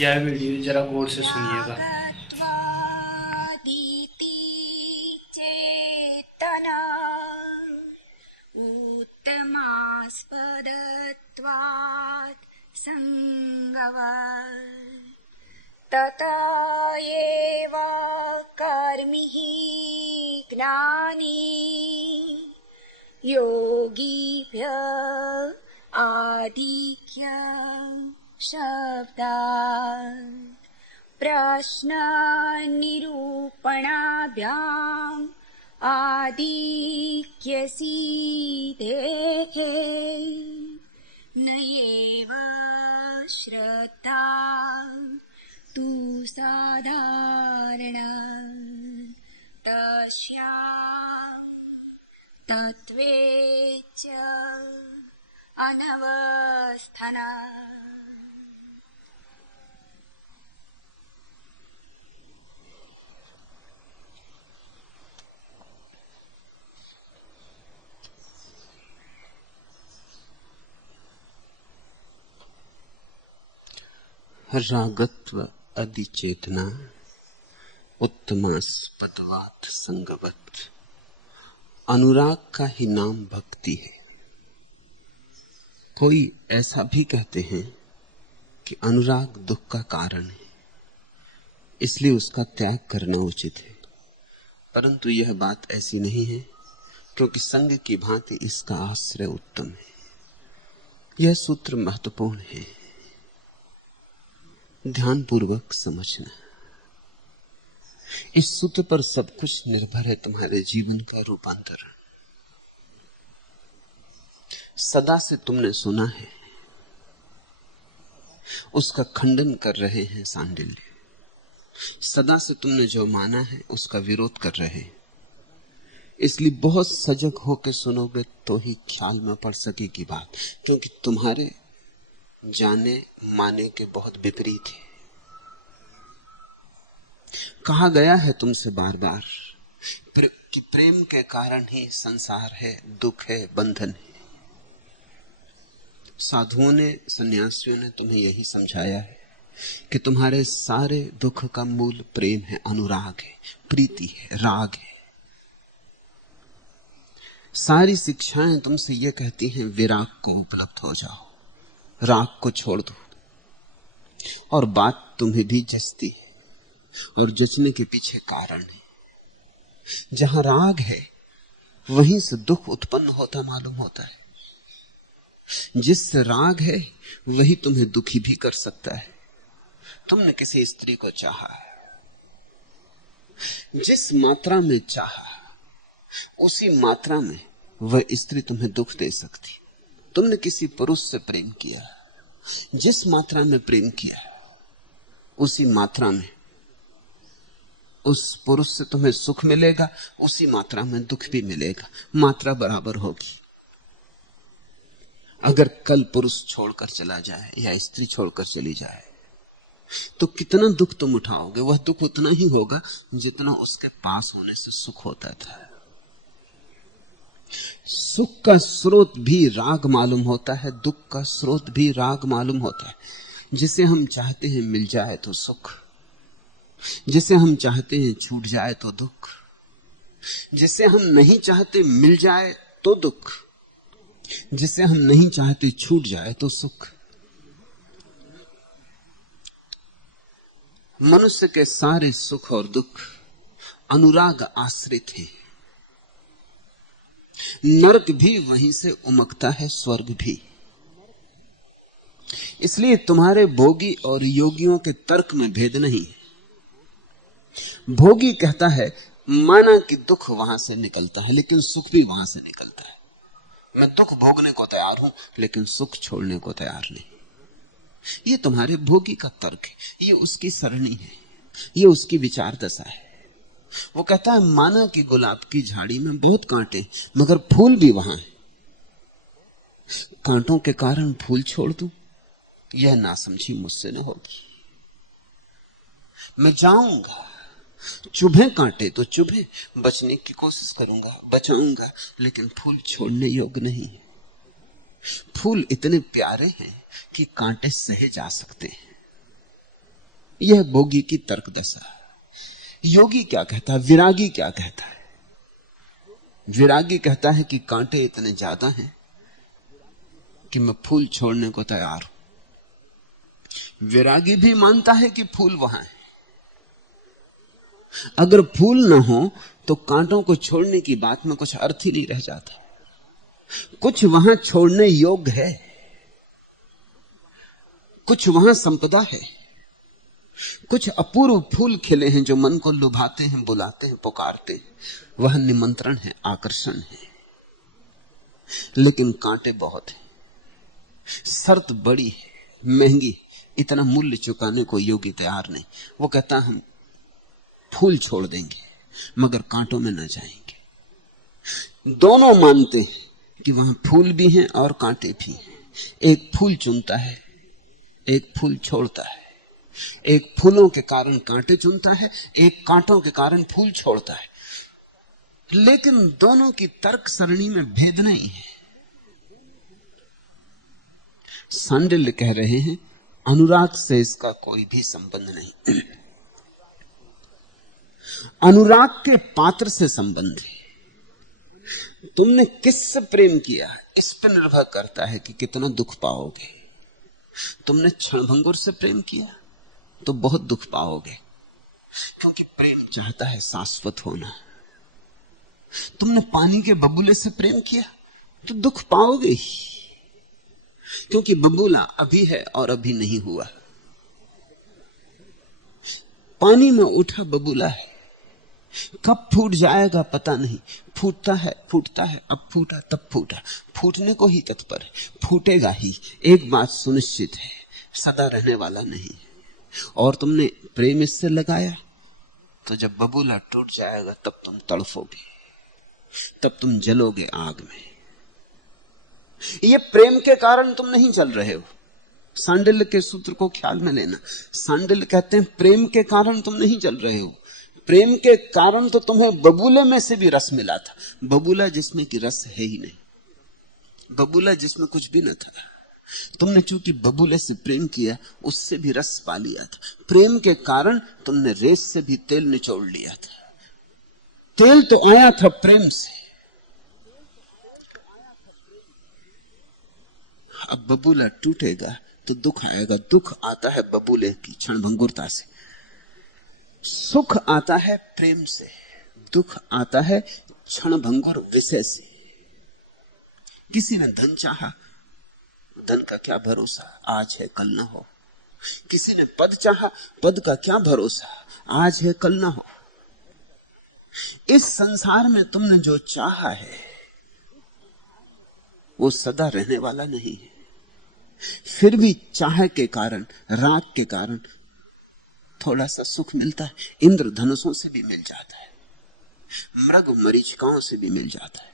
यह वीडियो जरा गौर से सुनिएगा। रागत्वादिति चेतना उत्तमास्पदत्वात् संगवात् तत एव कर्मिः ज्ञानी योगिभ्यः आधिक्य शब्दात् प्रश्ननिरूपणाभ्याम् आधिक्यसिद्धेः नैव श्रद्धा तु साधारणा तस्यां तत्त्वे च अनवस्थना। रागत्व अधिचेतना उत्तमास्पदवात संगवत। अनुराग का ही नाम भक्ति है। कोई ऐसा भी कहते हैं कि अनुराग दुख का कारण है, इसलिए उसका त्याग करना उचित है। परंतु यह बात ऐसी नहीं है, क्योंकि संग की भांति इसका आश्रय उत्तम है। यह सूत्र महत्वपूर्ण है, ध्यानपूर्वक समझना। इस सूत्र पर सब कुछ निर्भर है, तुम्हारे जीवन का रूपांतरण। सदा से तुमने सुना है, उसका खंडन कर रहे हैं सांडिल्य। सदा से तुमने जो माना है उसका विरोध कर रहे हैं। इसलिए बहुत सजग होकर सुनोगे तो ही ख्याल में पड़ सकेगी बात, क्योंकि तुम्हारे जाने माने के बहुत विपरीत है। कहा गया है तुमसे बार बार कि प्रेम के कारण ही संसार है, दुख है, बंधन है। साधुओं ने, सन्यासियों ने तुम्हें यही समझाया है कि तुम्हारे सारे दुख का मूल प्रेम है, अनुराग है, प्रीति है, राग है। सारी शिक्षाएं तुमसे यह कहती हैं विराग को उपलब्ध हो जाओ, राग को छोड़ दो। और बात तुम्हें भी जचती है, और जचने के पीछे कारण है। जहां राग है वहीं से दुख उत्पन्न होता मालूम होता है। जिससे राग है वही तुम्हें दुखी भी कर सकता है। तुमने किसी स्त्री को चाहा, जिस मात्रा में चाहा उसी मात्रा में वह स्त्री तुम्हें दुख दे सकती। तुमने किसी पुरुष से प्रेम किया, जिस मात्रा में प्रेम किया उसी मात्रा में उस पुरुष से तुम्हें सुख मिलेगा, उसी मात्रा में दुख भी मिलेगा। मात्रा बराबर होगी। अगर कल पुरुष छोड़कर चला जाए या स्त्री छोड़कर चली जाए तो कितना दुख तुम उठाओगे? वह दुख उतना ही होगा जितना उसके पास होने से सुख होता था। सुख का स्रोत भी राग मालूम होता है, दुख का स्रोत भी राग मालूम होता है। जिसे हम चाहते हैं मिल जाए तो सुख, जिसे हम चाहते हैं छूट जाए तो दुख, जिसे हम नहीं चाहते मिल जाए तो दुख, जिसे हम नहीं चाहते छूट जाए तो सुख। मनुष्य के सारे सुख और दुख अनुराग आश्रित हैं। नरक भी वहीं से उमकता है, स्वर्ग भी। इसलिए तुम्हारे भोगी और योगियों के तर्क में भेद नहीं है। भोगी कहता है माना कि दुख वहां से निकलता है, लेकिन सुख भी वहां से निकलता है। मैं दुख भोगने को तैयार हूं, लेकिन सुख छोड़ने को तैयार नहीं। ये तुम्हारे भोगी का तर्क है, ये उसकी सरणी है, ये उसकी विचार दशा है। वो कहता है माना कि गुलाब की झाड़ी में बहुत कांटे मगर फूल भी वहां है, कांटों के कारण फूल छोड़ दूं, यह नासमझी मुझसे न होगी। मैं जाऊंगा, चुभे कांटे तो चुभे, बचने की कोशिश करूंगा, बचाऊंगा, लेकिन फूल छोड़ने योग्य नहीं। फूल इतने प्यारे हैं कि कांटे सहे जा सकते हैं। यह भोगी की तर्क दशा है। योगी क्या कहता है, विरागी क्या कहता है? विरागी कहता है कि कांटे इतने ज्यादा हैं कि मैं फूल छोड़ने को तैयार हूं। विरागी भी मानता है कि फूल वहां है। अगर फूल ना हो तो कांटों को छोड़ने की बात में कुछ अर्थ ही नहीं रह जाता। कुछ वहां छोड़ने योग्य है, कुछ वहां संपदा है, कुछ अपूर्व फूल खिले हैं जो मन को लुभाते हैं, बुलाते हैं, पुकारते हैं। वह निमंत्रण है, आकर्षण है। लेकिन कांटे बहुत हैं, शर्त बड़ी है, महंगी, इतना मूल्य चुकाने को योगी तैयार नहीं। वो कहता हम फूल छोड़ देंगे मगर कांटों में न जाएंगे। दोनों मानते हैं कि वहां फूल भी हैं और कांटे भी हैं। एक फूल चुनता है, एक फूल छोड़ता है। एक फूलों के कारण कांटे चुनता है, एक कांटों के कारण फूल छोड़ता है। लेकिन दोनों की तर्क सरणी में भेद नहीं है। सांडिल्य कह रहे हैं अनुराग से इसका कोई भी संबंध नहीं। अनुराग के पात्र से संबंध है। तुमने किससे प्रेम किया इस पर निर्भर करता है कि कितना दुख पाओगे। तुमने क्षणभंगुर से प्रेम किया तो बहुत दुख पाओगे, क्योंकि प्रेम चाहता है शाश्वत होना। तुमने पानी के बबूले से प्रेम किया तो दुख पाओगे ही, क्योंकि बबूला अभी है और अभी नहीं हुआ। पानी में उठा बबूला है, कब फूट जाएगा पता नहीं। फूटता है, अब फूटा तब फूटा, फूटने को ही तत्पर है, फूटेगा ही। एक बात सुनिश्चित है, सदा रहने वाला नहीं। और तुमने प्रेम इससे लगाया तो जब बबूला टूट जाएगा तब तुम तड़फोगे, तब तुम जलोगे आग में। ये प्रेम के कारण तुम नहीं जल रहे हो। सांडिल्य के सूत्र को ख्याल में लेना। सांडिल्य कहते हैं प्रेम के कारण तुम नहीं जल रहे हो। प्रेम के कारण तो तुम्हें बबूले में से भी रस मिला था। बबूला जिसमें कि रस है ही नहीं, बबूला जिसमें कुछ भी न था। तुमने चूंकि बबूले से प्रेम किया, उससे भी रस पा लिया था। प्रेम के कारण तुमने रेत से भी तेल निचोड़ लिया था। तेल तो आया था प्रेम से। अब बबूला टूटेगा तो दुख आएगा। दुख आता है बबूले की क्षणभंगुरता से, सुख आता है प्रेम से, दुख आता है क्षणभंगुर विषय से। किसी ने धन चाहा, धन का क्या भरोसा, आज है कल ना हो। किसी ने पद चाहा, पद का क्या भरोसा, आज है कल ना हो। इस संसार में तुमने जो चाहा है वो सदा रहने वाला नहीं है। फिर भी चाह के कारण, राग के कारण थोड़ा सा सुख मिलता है। इंद्रधनुषों से भी मिल जाता है, मृग मरीचिकाओं से भी मिल जाता है।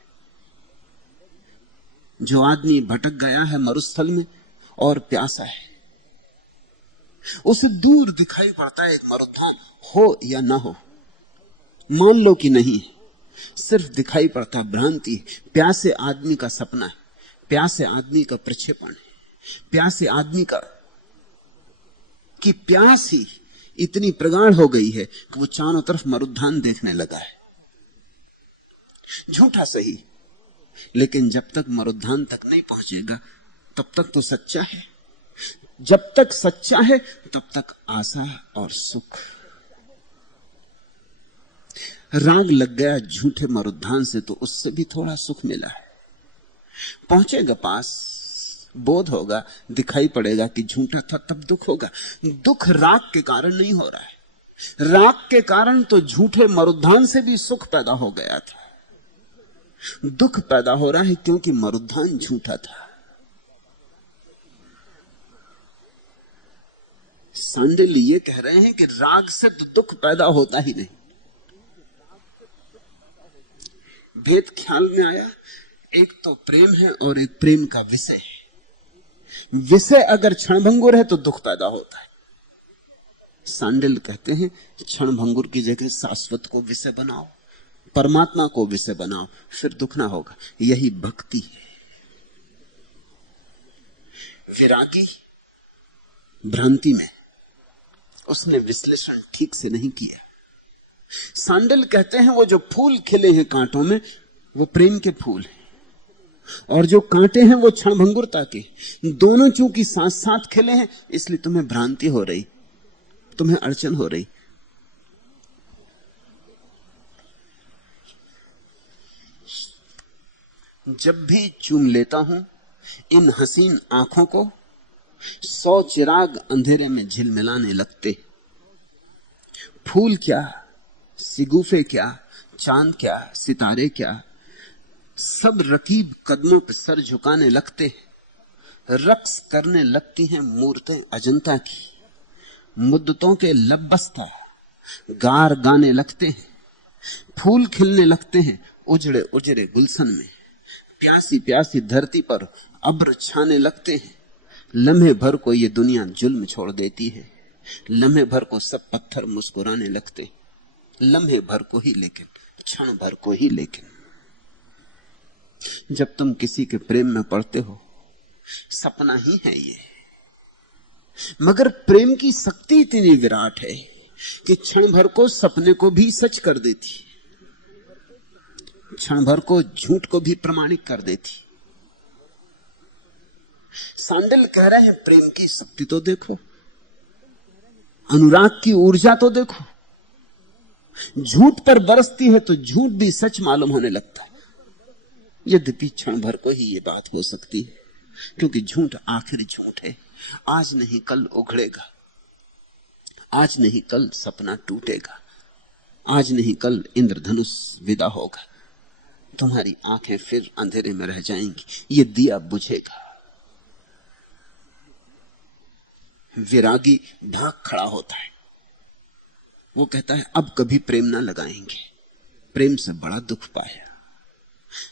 जो आदमी भटक गया है मरुस्थल में और प्यासा है, उसे दूर दिखाई पड़ता है एक मरुद्यान, हो या ना हो, मान लो कि नहीं, सिर्फ दिखाई पड़ता है, भ्रांति है। प्यासे आदमी का सपना है, प्यासे आदमी का प्रक्षेपण है, प्यासे आदमी का कि प्यास ही इतनी प्रगाढ़ हो गई है कि वो चारों तरफ मरुद्यान देखने लगा है। झूठा सही, लेकिन जब तक मरुद्यान तक नहीं पहुंचेगा तब तक तो सच्चा है। जब तक सच्चा है तब तक आशा और सुख। राग लग गया झूठे मरुद्यान से तो उससे भी थोड़ा सुख मिला है। पहुंचेगा पास, बोध होगा, दिखाई पड़ेगा कि झूठा था, तब दुख होगा। दुख राग के कारण नहीं हो रहा है। राग के कारण तो झूठे मरुद्यान से भी सुख पैदा हो गया था। दुख पैदा हो रहा है क्योंकि मरुद्यान झूठा था। सांडिल्य ये कह रहे हैं कि राग से तो दुख पैदा होता ही नहीं। भेद ख्याल में आया, एक तो प्रेम है और एक प्रेम का विषय है। विषय अगर क्षणभंगुर है तो दुख पैदा होता है। सांडिल्य कहते हैं क्षणभंगुर की जगह शाश्वत को विषय बनाओ, परमात्मा को विषय बनाओ, फिर दुख ना होगा। यही भक्ति है। विरागी भ्रांति में उसने विश्लेषण ठीक से नहीं किया। सांडिल कहते हैं वो जो फूल खिले हैं कांटों में वो प्रेम के फूल हैं, और जो कांटे हैं वो क्षणभंगुरता के। दोनों चूंकि साथ साथ खिले हैं इसलिए तुम्हें भ्रांति हो रही, तुम्हें अड़चन हो रही। जब भी चूम लेता हूं इन हसीन आंखों को, 100 चिराग अंधेरे में झिलमिलाने लगते। फूल क्या, सिगुफे क्या, चांद क्या, सितारे क्या, सब रकीब कदमों पर सर झुकाने लगते। रक्स करने लगती हैं मूर्तें अजंता की, मुद्दतों के लबस्ता गार गाने लगते हैं। फूल खिलने लगते हैं उजड़े उजड़े गुलशन में, प्यासी प्यासी धरती पर अब्र छाने लगते हैं। लम्हे भर को ये दुनिया जुल्म छोड़ देती है, लम्हे भर को सब पत्थर मुस्कुराने लगते, लम्हे भर को ही लेकिन, क्षण भर को ही लेकिन। जब तुम किसी के प्रेम में पड़ते हो सपना ही है ये, मगर प्रेम की शक्ति इतनी विराट है कि क्षण भर को सपने को भी सच कर देती, क्षण भर को झूठ को भी प्रमाणित कर देती। सांडिल कह रहे हैं प्रेम की शक्ति तो देखो, अनुराग की ऊर्जा तो देखो। झूठ पर बरसती है तो झूठ भी सच मालूम होने लगता है। यद्यपि क्षण भर को ही ये बात हो सकती है, क्योंकि झूठ आखिर झूठ है। आज नहीं कल उघड़ेगा, आज नहीं कल सपना टूटेगा, आज नहीं कल इंद्रधनुष विदा होगा, तुम्हारी आंखें फिर अंधेरे में रह जाएंगी, ये दिया बुझेगा। विरागी भाग खड़ा होता है, वो कहता है अब कभी प्रेम ना लगाएंगे, प्रेम से बड़ा दुख पाया।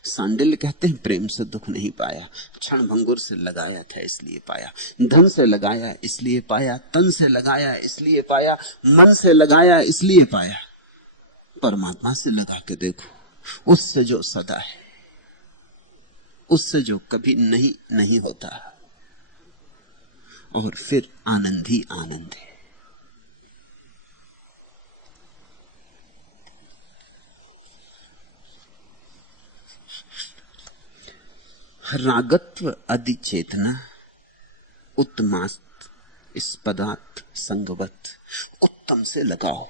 सांडिल्य कहते हैं प्रेम से दुख नहीं पाया, क्षण भंगुर से लगाया था इसलिए पाया। धन से लगाया इसलिए पाया, तन से लगाया इसलिए पाया, मन से लगाया इसलिए पाया। परमात्मा से लगा के देखो, उससे जो सदा है, उससे जो कभी नहीं नहीं होता, और फिर आनंद ही आनंद है। रागत्व अधिचेतना उत्तमास्त स्पदात संगवत। उत्तम से लगाओ,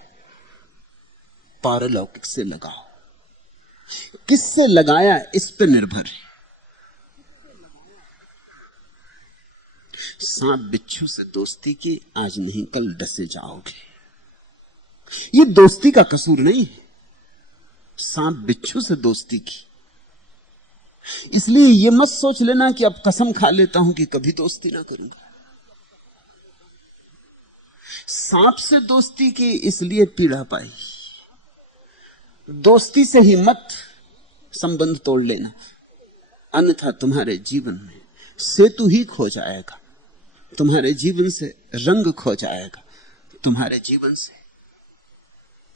पारलौकिक से लगाओ। किससे लगाया इस पे निर्भर है। सांप बिच्छू से दोस्ती की, आज नहीं कल डसे जाओगे। ये दोस्ती का कसूर नहीं है, सांप बिच्छू से दोस्ती की। इसलिए ये मत सोच लेना कि अब कसम खा लेता हूं कि कभी दोस्ती ना करूंगा। सांप से दोस्ती की इसलिए पीड़ा पाई, दोस्ती से ही मत संबंध तोड़ लेना, अन्यथा तुम्हारे जीवन में सेतु ही खो जाएगा, तुम्हारे जीवन से रंग खो जाएगा, तुम्हारे जीवन से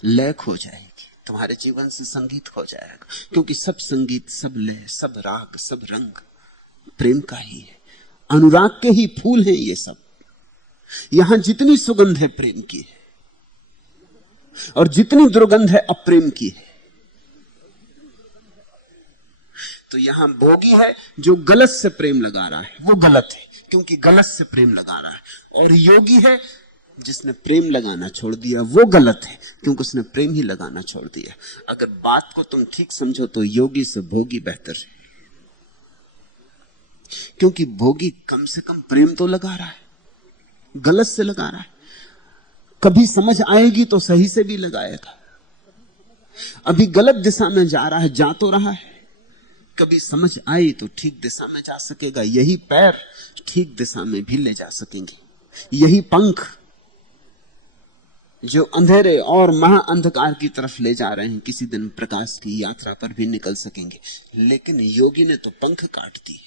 लय खो जाएगी, तुम्हारे जीवन से संगीत खो जाएगा। क्योंकि सब संगीत, सब लय, सब राग, सब रंग प्रेम का ही है, अनुराग के ही फूल हैं ये सब। यहां जितनी सुगंध है प्रेम की है, और जितनी दुर्गंध है अप्रेम की है। तो यहां भोगी है जो गलत से प्रेम लगा रहा है, वो गलत है क्योंकि गलत से प्रेम लगा रहा है। और योगी है जिसने प्रेम लगाना छोड़ दिया, वो गलत है क्योंकि उसने प्रेम ही लगाना छोड़ दिया। अगर बात को तुम ठीक समझो तो योगी से भोगी बेहतर है, क्योंकि भोगी कम से कम प्रेम तो लगा रहा है, गलत से लगा रहा है। कभी समझ आएगी तो सही से भी लगाएगा। अभी गलत दिशा में जा रहा है, जा तो रहा है, कभी समझ आई तो ठीक दिशा में जा सकेगा। यही पैर ठीक दिशा में भी ले जा सकेंगे, यही पंख जो अंधेरे और महा अंधकार की तरफ ले जा रहे हैं, किसी दिन प्रकाश की यात्रा पर भी निकल सकेंगे। लेकिन योगी ने तो पंख काट दिए।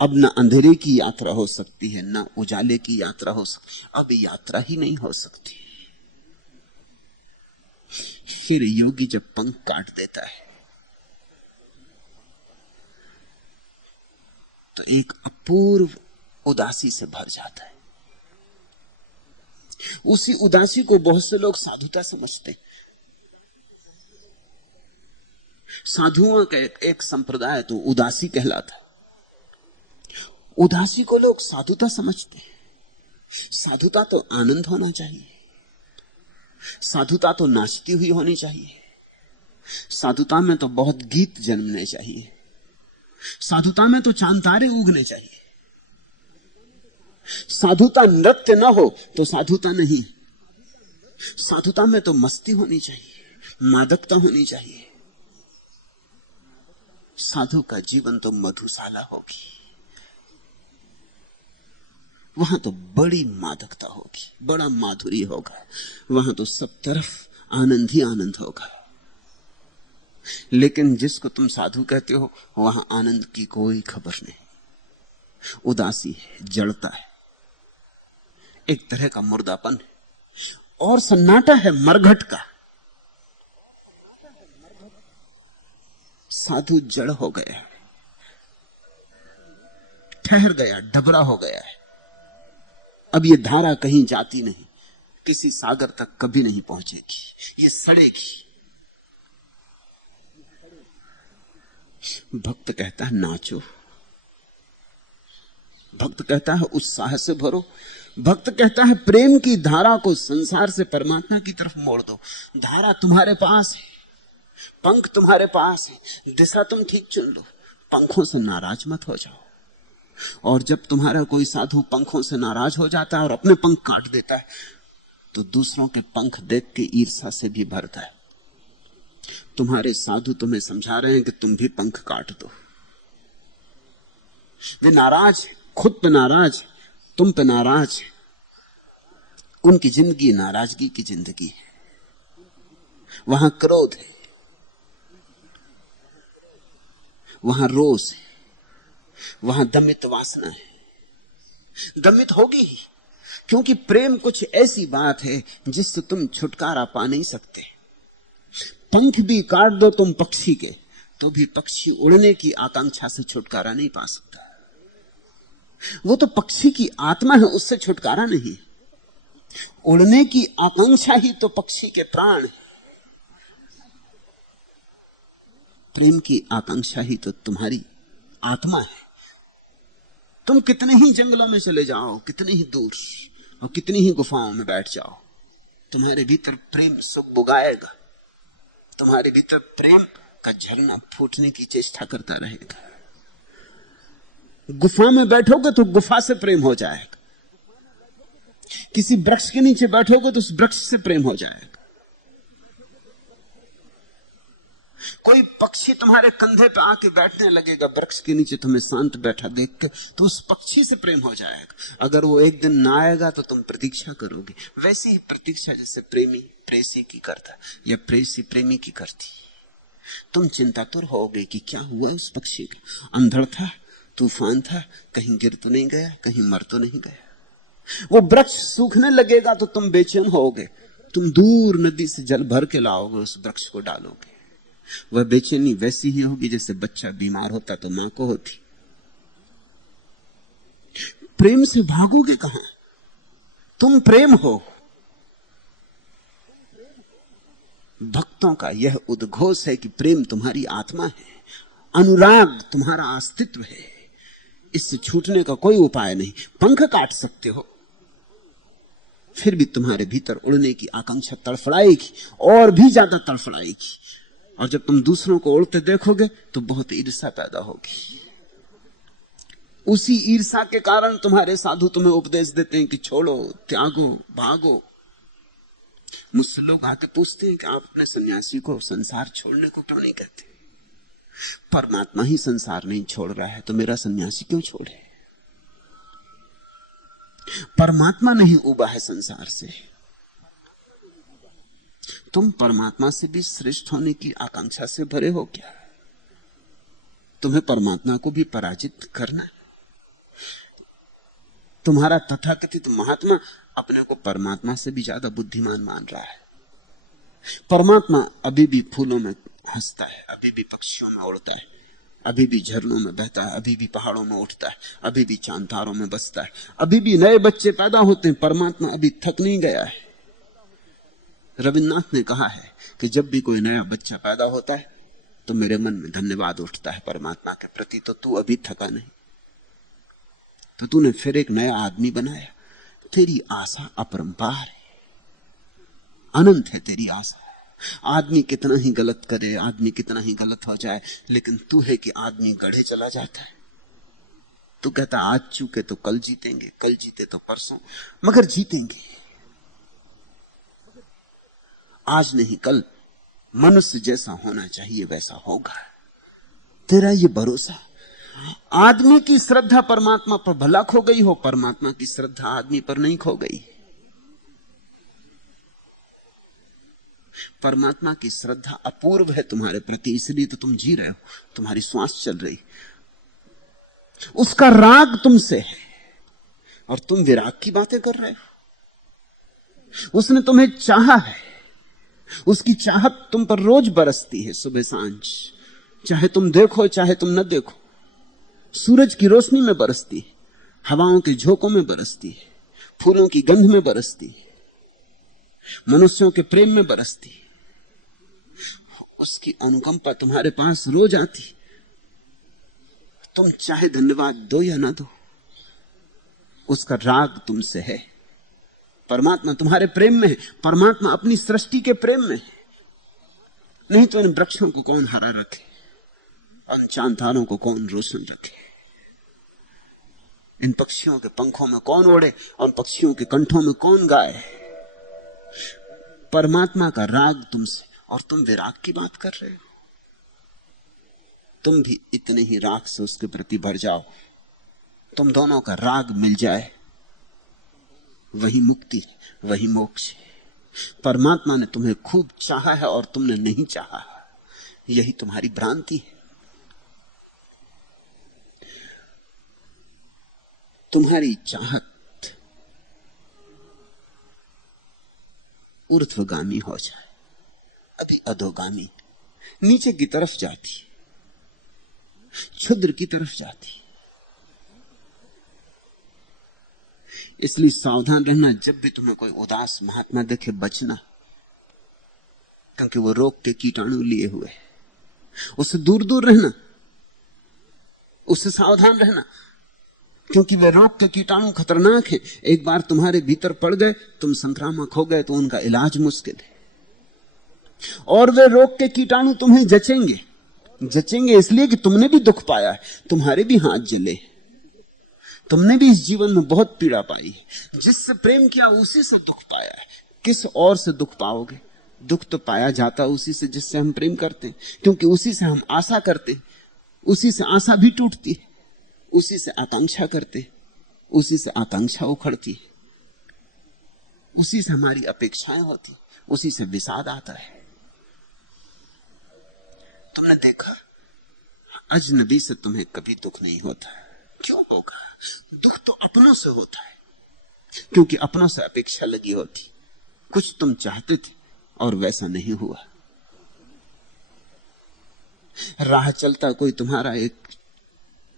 अब न अंधेरे की यात्रा हो सकती है, न उजाले की यात्रा हो सकती, अब यात्रा ही नहीं हो सकती। फिर योगी जब पंख काट देता है तो एक अपूर्व उदासी से भर जाता है। उसी उदासी को बहुत से लोग साधुता समझते। साधुओं का एक संप्रदाय तो उदासी कहलाता। उदासी को लोग साधुता समझते हैं। साधुता तो आनंद होना चाहिए, साधुता तो नाचती हुई होनी चाहिए, साधुता में तो बहुत गीत जन्मने चाहिए, साधुता में तो चांद तारे उगने चाहिए। साधुता नृत्य ना हो तो साधुता नहीं। साधुता में तो मस्ती होनी चाहिए, मादकता होनी चाहिए। साधु का जीवन तो मधुशाला होगी, वहां तो बड़ी मादकता होगी, बड़ा माधुरी होगा, वहां तो सब तरफ आनंद ही आनंद होगा। लेकिन जिसको तुम साधु कहते हो वहां आनंद की कोई खबर नहीं, उदासी है, जड़ता है, एक तरह का मुर्दापन है और सन्नाटा है मरघट का। साधु जड़ हो गया, ठहर गया, डबरा हो गया है। अब ये धारा कहीं जाती नहीं, किसी सागर तक कभी नहीं पहुंचेगी, ये सड़ेगी। भक्त कहता है नाचो, भक्त कहता है उत्साह से भरो, भक्त कहता है प्रेम की धारा को संसार से परमात्मा की तरफ मोड़ दो। धारा तुम्हारे पास है, पंख तुम्हारे पास है, दिशा तुम ठीक चुन लो, पंखों से नाराज मत हो जाओ। और जब तुम्हारा कोई साधु पंखों से नाराज हो जाता है और अपने पंख काट देता है तो दूसरों के पंख देख के ईर्ष्या से भी भरता है। तुम्हारे साधु तुम्हें समझा रहे हैं कि तुम भी पंख काट दो। वे नाराज, खुद पे नाराज, तुम पे नाराज। उनकी जिंदगी नाराजगी की जिंदगी है, वहां क्रोध है, वहां रोष है, वहां दमित वासना है। दमित होगी ही, क्योंकि प्रेम कुछ ऐसी बात है जिससे तुम छुटकारा पा नहीं सकते। पंख भी काट दो तुम पक्षी के तो भी पक्षी उड़ने की आकांक्षा से छुटकारा नहीं पा सकता। वो तो पक्षी की आत्मा है, उससे छुटकारा नहीं। उड़ने की आकांक्षा ही तो पक्षी के प्राण है। प्रेम की आकांक्षा ही तो तुम्हारी आत्मा है। तुम कितने ही जंगलों में चले जाओ, कितने ही दूर और कितनी ही गुफाओं में बैठ जाओ, तुम्हारे भीतर प्रेम सुख बुगाएगा। तुम्हारे भीतर प्रेम का झरना फूटने की चेष्टा करता रहेगा। गुफा में बैठोगे तो गुफा से प्रेम हो जाएगा, किसी वृक्ष के नीचे बैठोगे तो उस वृक्ष से प्रेम हो जाएगा। कोई पक्षी तुम्हारे कंधे पे आके बैठने लगेगा वृक्ष के नीचे, तुम्हें शांत बैठा देख के, तो उस पक्षी से प्रेम हो जाएगा। अगर वो एक दिन ना आएगा तो तुम प्रतीक्षा करोगे। वैसी ही प्रतीक्षा जैसे प्रेमी प्रेसी की करता या प्रेसी प्रेमी की करती। तुम चिंतातुर होगे कि क्या हुआ उस पक्षी का, अंधड़ था, तूफान था, कहीं गिर तो नहीं गया, कहीं मर तो नहीं गया। वो वृक्ष सूखने लगेगा तो तुम बेचैन होगे, तुम दूर नदी से जल भर के लाओगे, उस वृक्ष को डालोगे। वह बेचैनी वैसी ही होगी जैसे बच्चा बीमार होता तो मां को होती। प्रेम से भागोगे कहां? तुम प्रेम हो। भक्तों का यह उद्घोष है कि प्रेम तुम्हारी आत्मा है, अनुराग तुम्हारा अस्तित्व है, इससे छूटने का कोई उपाय नहीं। पंख काट सकते हो, फिर भी तुम्हारे भीतर उड़ने की आकांक्षा तड़फड़ाएगी और भी ज्यादा तड़फड़ाएगी। और जब तुम दूसरों को उड़ते देखोगे तो बहुत ईर्ष्या पैदा होगी। उसी ईर्ष्या के कारण तुम्हारे साधु तुम्हें उपदेश देते हैं कि छोड़ो, त्यागो, भागो। मुझसे लोग आके पूछते हैं कि आप अपने सन्यासी को संसार छोड़ने को क्यों नहीं कहते? परमात्मा ही संसार नहीं छोड़ रहा है तो मेरा सन्यासी क्यों छोड़े? परमात्मा नहीं उबा है संसार से। तुम परमात्मा से भी श्रेष्ठ होने की आकांक्षा से भरे हो क्या? तुम्हें परमात्मा को भी पराजित करना है। तुम्हारा तथाकथित महात्मा अपने को परमात्मा से भी ज्यादा बुद्धिमान मान रहा है। परमात्मा अभी भी फूलों में हंसता है, अभी भी पक्षियों में उड़ता है, अभी भी झरनों में बहता है, अभी भी पहाड़ों में उठता है, अभी भी चांद तारों में बसता है, अभी भी नए बच्चे पैदा होते हैं। परमात्मा अभी थक नहीं गया है। रविन्द्रनाथ ने कहा है कि जब भी कोई नया बच्चा पैदा होता है तो मेरे मन में धन्यवाद उठता है परमात्मा के प्रति। तो तू अभी थका नहीं, तो तूने फिर एक नया आदमी बनाया। तेरी आशा अपरंपार है, अनंत है तेरी आशा। आदमी कितना ही गलत करे, आदमी कितना ही गलत हो जाए, लेकिन तू है कि आदमी गढ़े चला जाता है। तू कहता आज चूके तो कल जीतेंगे, कल जीते तो परसों, मगर जीतेंगे। आज नहीं कल मनुष्य जैसा होना चाहिए वैसा होगा। तेरा ये भरोसा। आदमी की श्रद्धा परमात्मा पर भला खो गई हो, परमात्मा की श्रद्धा आदमी पर नहीं खो गई। परमात्मा की श्रद्धा अपूर्व है तुम्हारे प्रति, इसलिए तो तुम जी रहे हो, तुम्हारी श्वास चल रही। उसका राग तुमसे है और तुम विराग की बातें कर रहे हो। उसने तुम्हें चाहा है, उसकी चाहत तुम पर रोज बरसती है, सुबह सांझ, चाहे तुम देखो चाहे तुम न देखो। सूरज की रोशनी में बरसती है, हवाओं के झोंकों में बरसती है, फूलों की गंध में बरसती है, मनुष्यों के प्रेम में बरसती। उसकी अनुकंपा तुम्हारे पास रोज आती। तुम चाहे धन्यवाद दो या ना दो, उसका राग तुमसे है। परमात्मा तुम्हारे प्रेम में है, परमात्मा अपनी सृष्टि के प्रेम में है। नहीं तो इन वृक्षों को कौन हरा रखे, उन चांद तारों को कौन रोशन रखे, इन पक्षियों के पंखों में कौन ओढ़े और पक्षियों के कंठों में कौन गाए। परमात्मा का राग तुमसे, और तुम विराग की बात कर रहे हो। तुम भी इतने ही राग से उसके प्रति भर जाओ, तुम दोनों का राग मिल जाए, वही मुक्ति है, वही मोक्ष है। परमात्मा ने तुम्हें खूब चाहा है और तुमने नहीं चाहा, यही तुम्हारी भ्रांति है। तुम्हारी चाहत ऊर्ध्वगामी हो जाए, अभी अधोगामी, नीचे की तरफ जाती, क्षुद्र की तरफ जाती। इसलिए सावधान रहना, जब भी तुम्हें कोई उदास महात्मा देखे बचना, क्योंकि वो रोग के कीटाणु लिए हुए, उससे दूर दूर रहना, उससे सावधान रहना, क्योंकि वे रोग के कीटाणु खतरनाक हैं। एक बार तुम्हारे भीतर पड़ गए, तुम संक्रामक हो गए तो उनका इलाज मुश्किल है। और वे रोग के कीटाणु तुम्हें जचेंगे, जचेंगे इसलिए कि तुमने भी दुख पाया है, तुम्हारे भी हाथ जले, तुमने भी इस जीवन में बहुत पीड़ा पाई है। जिससे प्रेम किया उसी से दुख पाया है, किस और से दुख पाओगे? दुख तो पाया जाता उसी से जिससे हम प्रेम करते हैं, क्योंकि उसी से हम आशा करते हैं, उसी से आशा भी टूटती है, उसी से आकांक्षा करते, उसी से आकांक्षा उखड़ती, उसी से हमारी अपेक्षाएं होती, उसी से विषाद आता है। तुमने देखा अजनबी से तुम्हें कभी दुख नहीं होता। क्यों होगा? दुख तो अपनों से होता है, क्योंकि अपनों से अपेक्षा लगी होती। कुछ तुम चाहते थे और वैसा नहीं हुआ। राह चलता कोई तुम्हारा एक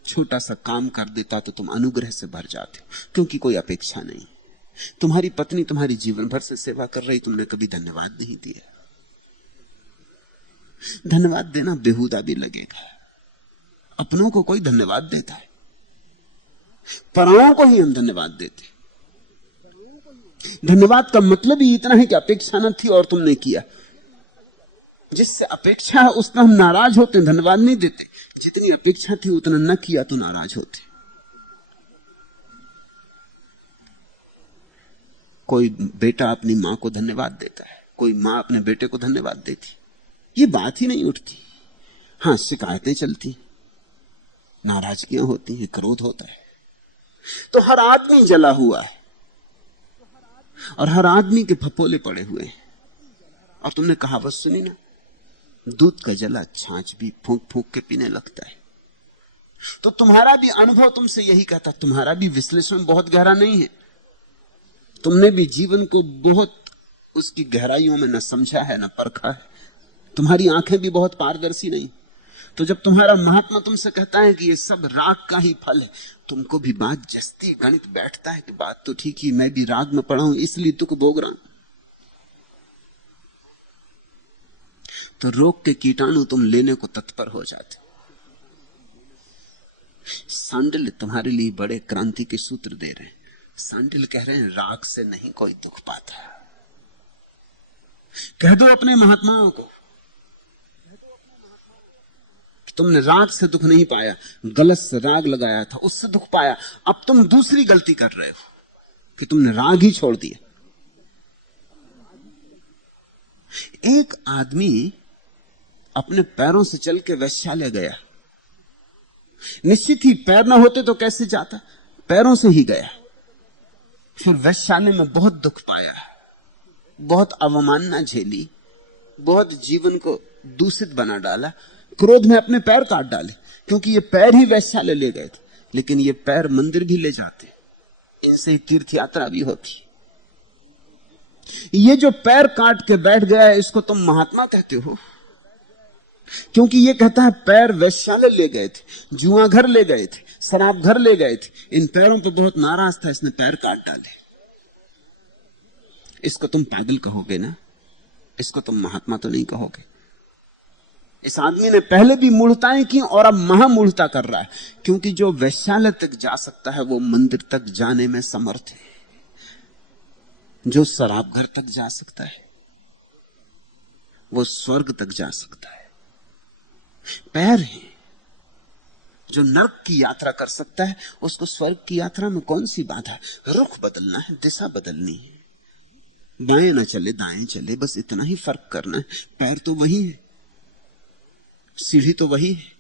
छोटा सा काम कर देता तो तुम अनुग्रह से भर जाते हो, क्योंकि कोई अपेक्षा नहीं। तुम्हारी पत्नी तुम्हारी जीवन भर से सेवा कर रही, तुमने कभी धन्यवाद नहीं दिया। धन्यवाद देना बेहुदा भी लगेगा। अपनों को कोई धन्यवाद देता है, पराओं को ही हम धन्यवाद देते। धन्यवाद का मतलब ही इतना है कि अपेक्षा न थी और तुमने किया। जिससे अपेक्षा है उसका हम नाराज होते हैं, धन्यवाद नहीं देते। जितनी अपेक्षा थी उतना न किया तो नाराज होते। कोई बेटा अपनी मां को धन्यवाद देता है, कोई मां अपने बेटे को धन्यवाद देती, ये बात ही नहीं उठती। हां, शिकायतें चलती, नाराजगियां होती हैं, क्रोध होता है। तो हर आदमी जला हुआ है और हर आदमी के फपोले पड़े हुए हैं। और तुमने कहावत सुनी ना, दूध का जला छाछ भी फूंक फूंक के पीने लगता है। तो तुम्हारा भी अनुभव तुमसे यही कहता, तुम्हारा भी विश्लेषण बहुत गहरा नहीं है। तुमने भी जीवन को बहुत उसकी गहराइयों में न समझा है, न परखा है। तुम्हारी आंखें भी बहुत पारदर्शी नहीं। तो जब तुम्हारा महात्मा तुमसे कहता है कि ये सब राग का ही फल है, तुमको भी बात जस्ती, गणित बैठता है कि बात तो ठीक ही, मैं भी राग में पड़ा हूं इसलिए दुख भोग रहा हूं। तो रोग के कीटाणु तुम लेने को तत्पर हो जाते। सांडिल तुम्हारे लिए बड़े क्रांति के सूत्र दे रहे हैं। सांडिल कह रहे हैं राग से नहीं कोई दुख पाता। कह दो अपने महात्माओं को तुमने राग से दुख नहीं पाया, गलत से राग लगाया था उससे दुख पाया। अब तुम दूसरी गलती कर रहे हो कि तुमने राग ही छोड़ दिया। एक आदमी अपने पैरों से चल के वैश्यालय गया। निश्चित ही पैर ना होते तो कैसे जाता, पैरों से ही गया। फिर वैश्यालय में बहुत दुख पाया, बहुत अवमानना झेली, बहुत जीवन को दूषित बना डाला, क्रोध में अपने पैर काट डाले, क्योंकि ये पैर ही वैश्यालय ले गए थे। लेकिन ये पैर मंदिर भी ले जाते, इनसे ही तीर्थ यात्रा भी होती। ये जो पैर काट के बैठ गया है इसको तुम महात्मा कहते हो, क्योंकि ये कहता है पैर वैश्यालय ले गए थे, जुआ घर ले गए थे, शराब घर ले गए थे, इन पैरों पे बहुत नाराज था, इसने पैर काट डाले। इसको तुम पागल कहोगे ना, इसको तुम महात्मा तो नहीं कहोगे। इस आदमी ने पहले भी मूढ़ताएं की और अब महामूढ़ता कर रहा है, क्योंकि जो वैश्यालय तक जा सकता है वो मंदिर तक जाने में समर्थ है। जो शराब घर तक जा सकता है वो स्वर्ग तक जा सकता है। पैर है जो नरक की यात्रा कर सकता है, उसको स्वर्ग की यात्रा में कौन सी बाधा। रुख बदलना है, दिशा बदलनी है, बाएं ना चले दाएं चले, बस इतना ही फर्क करना है। पैर तो वही है, सीढ़ी तो वही है,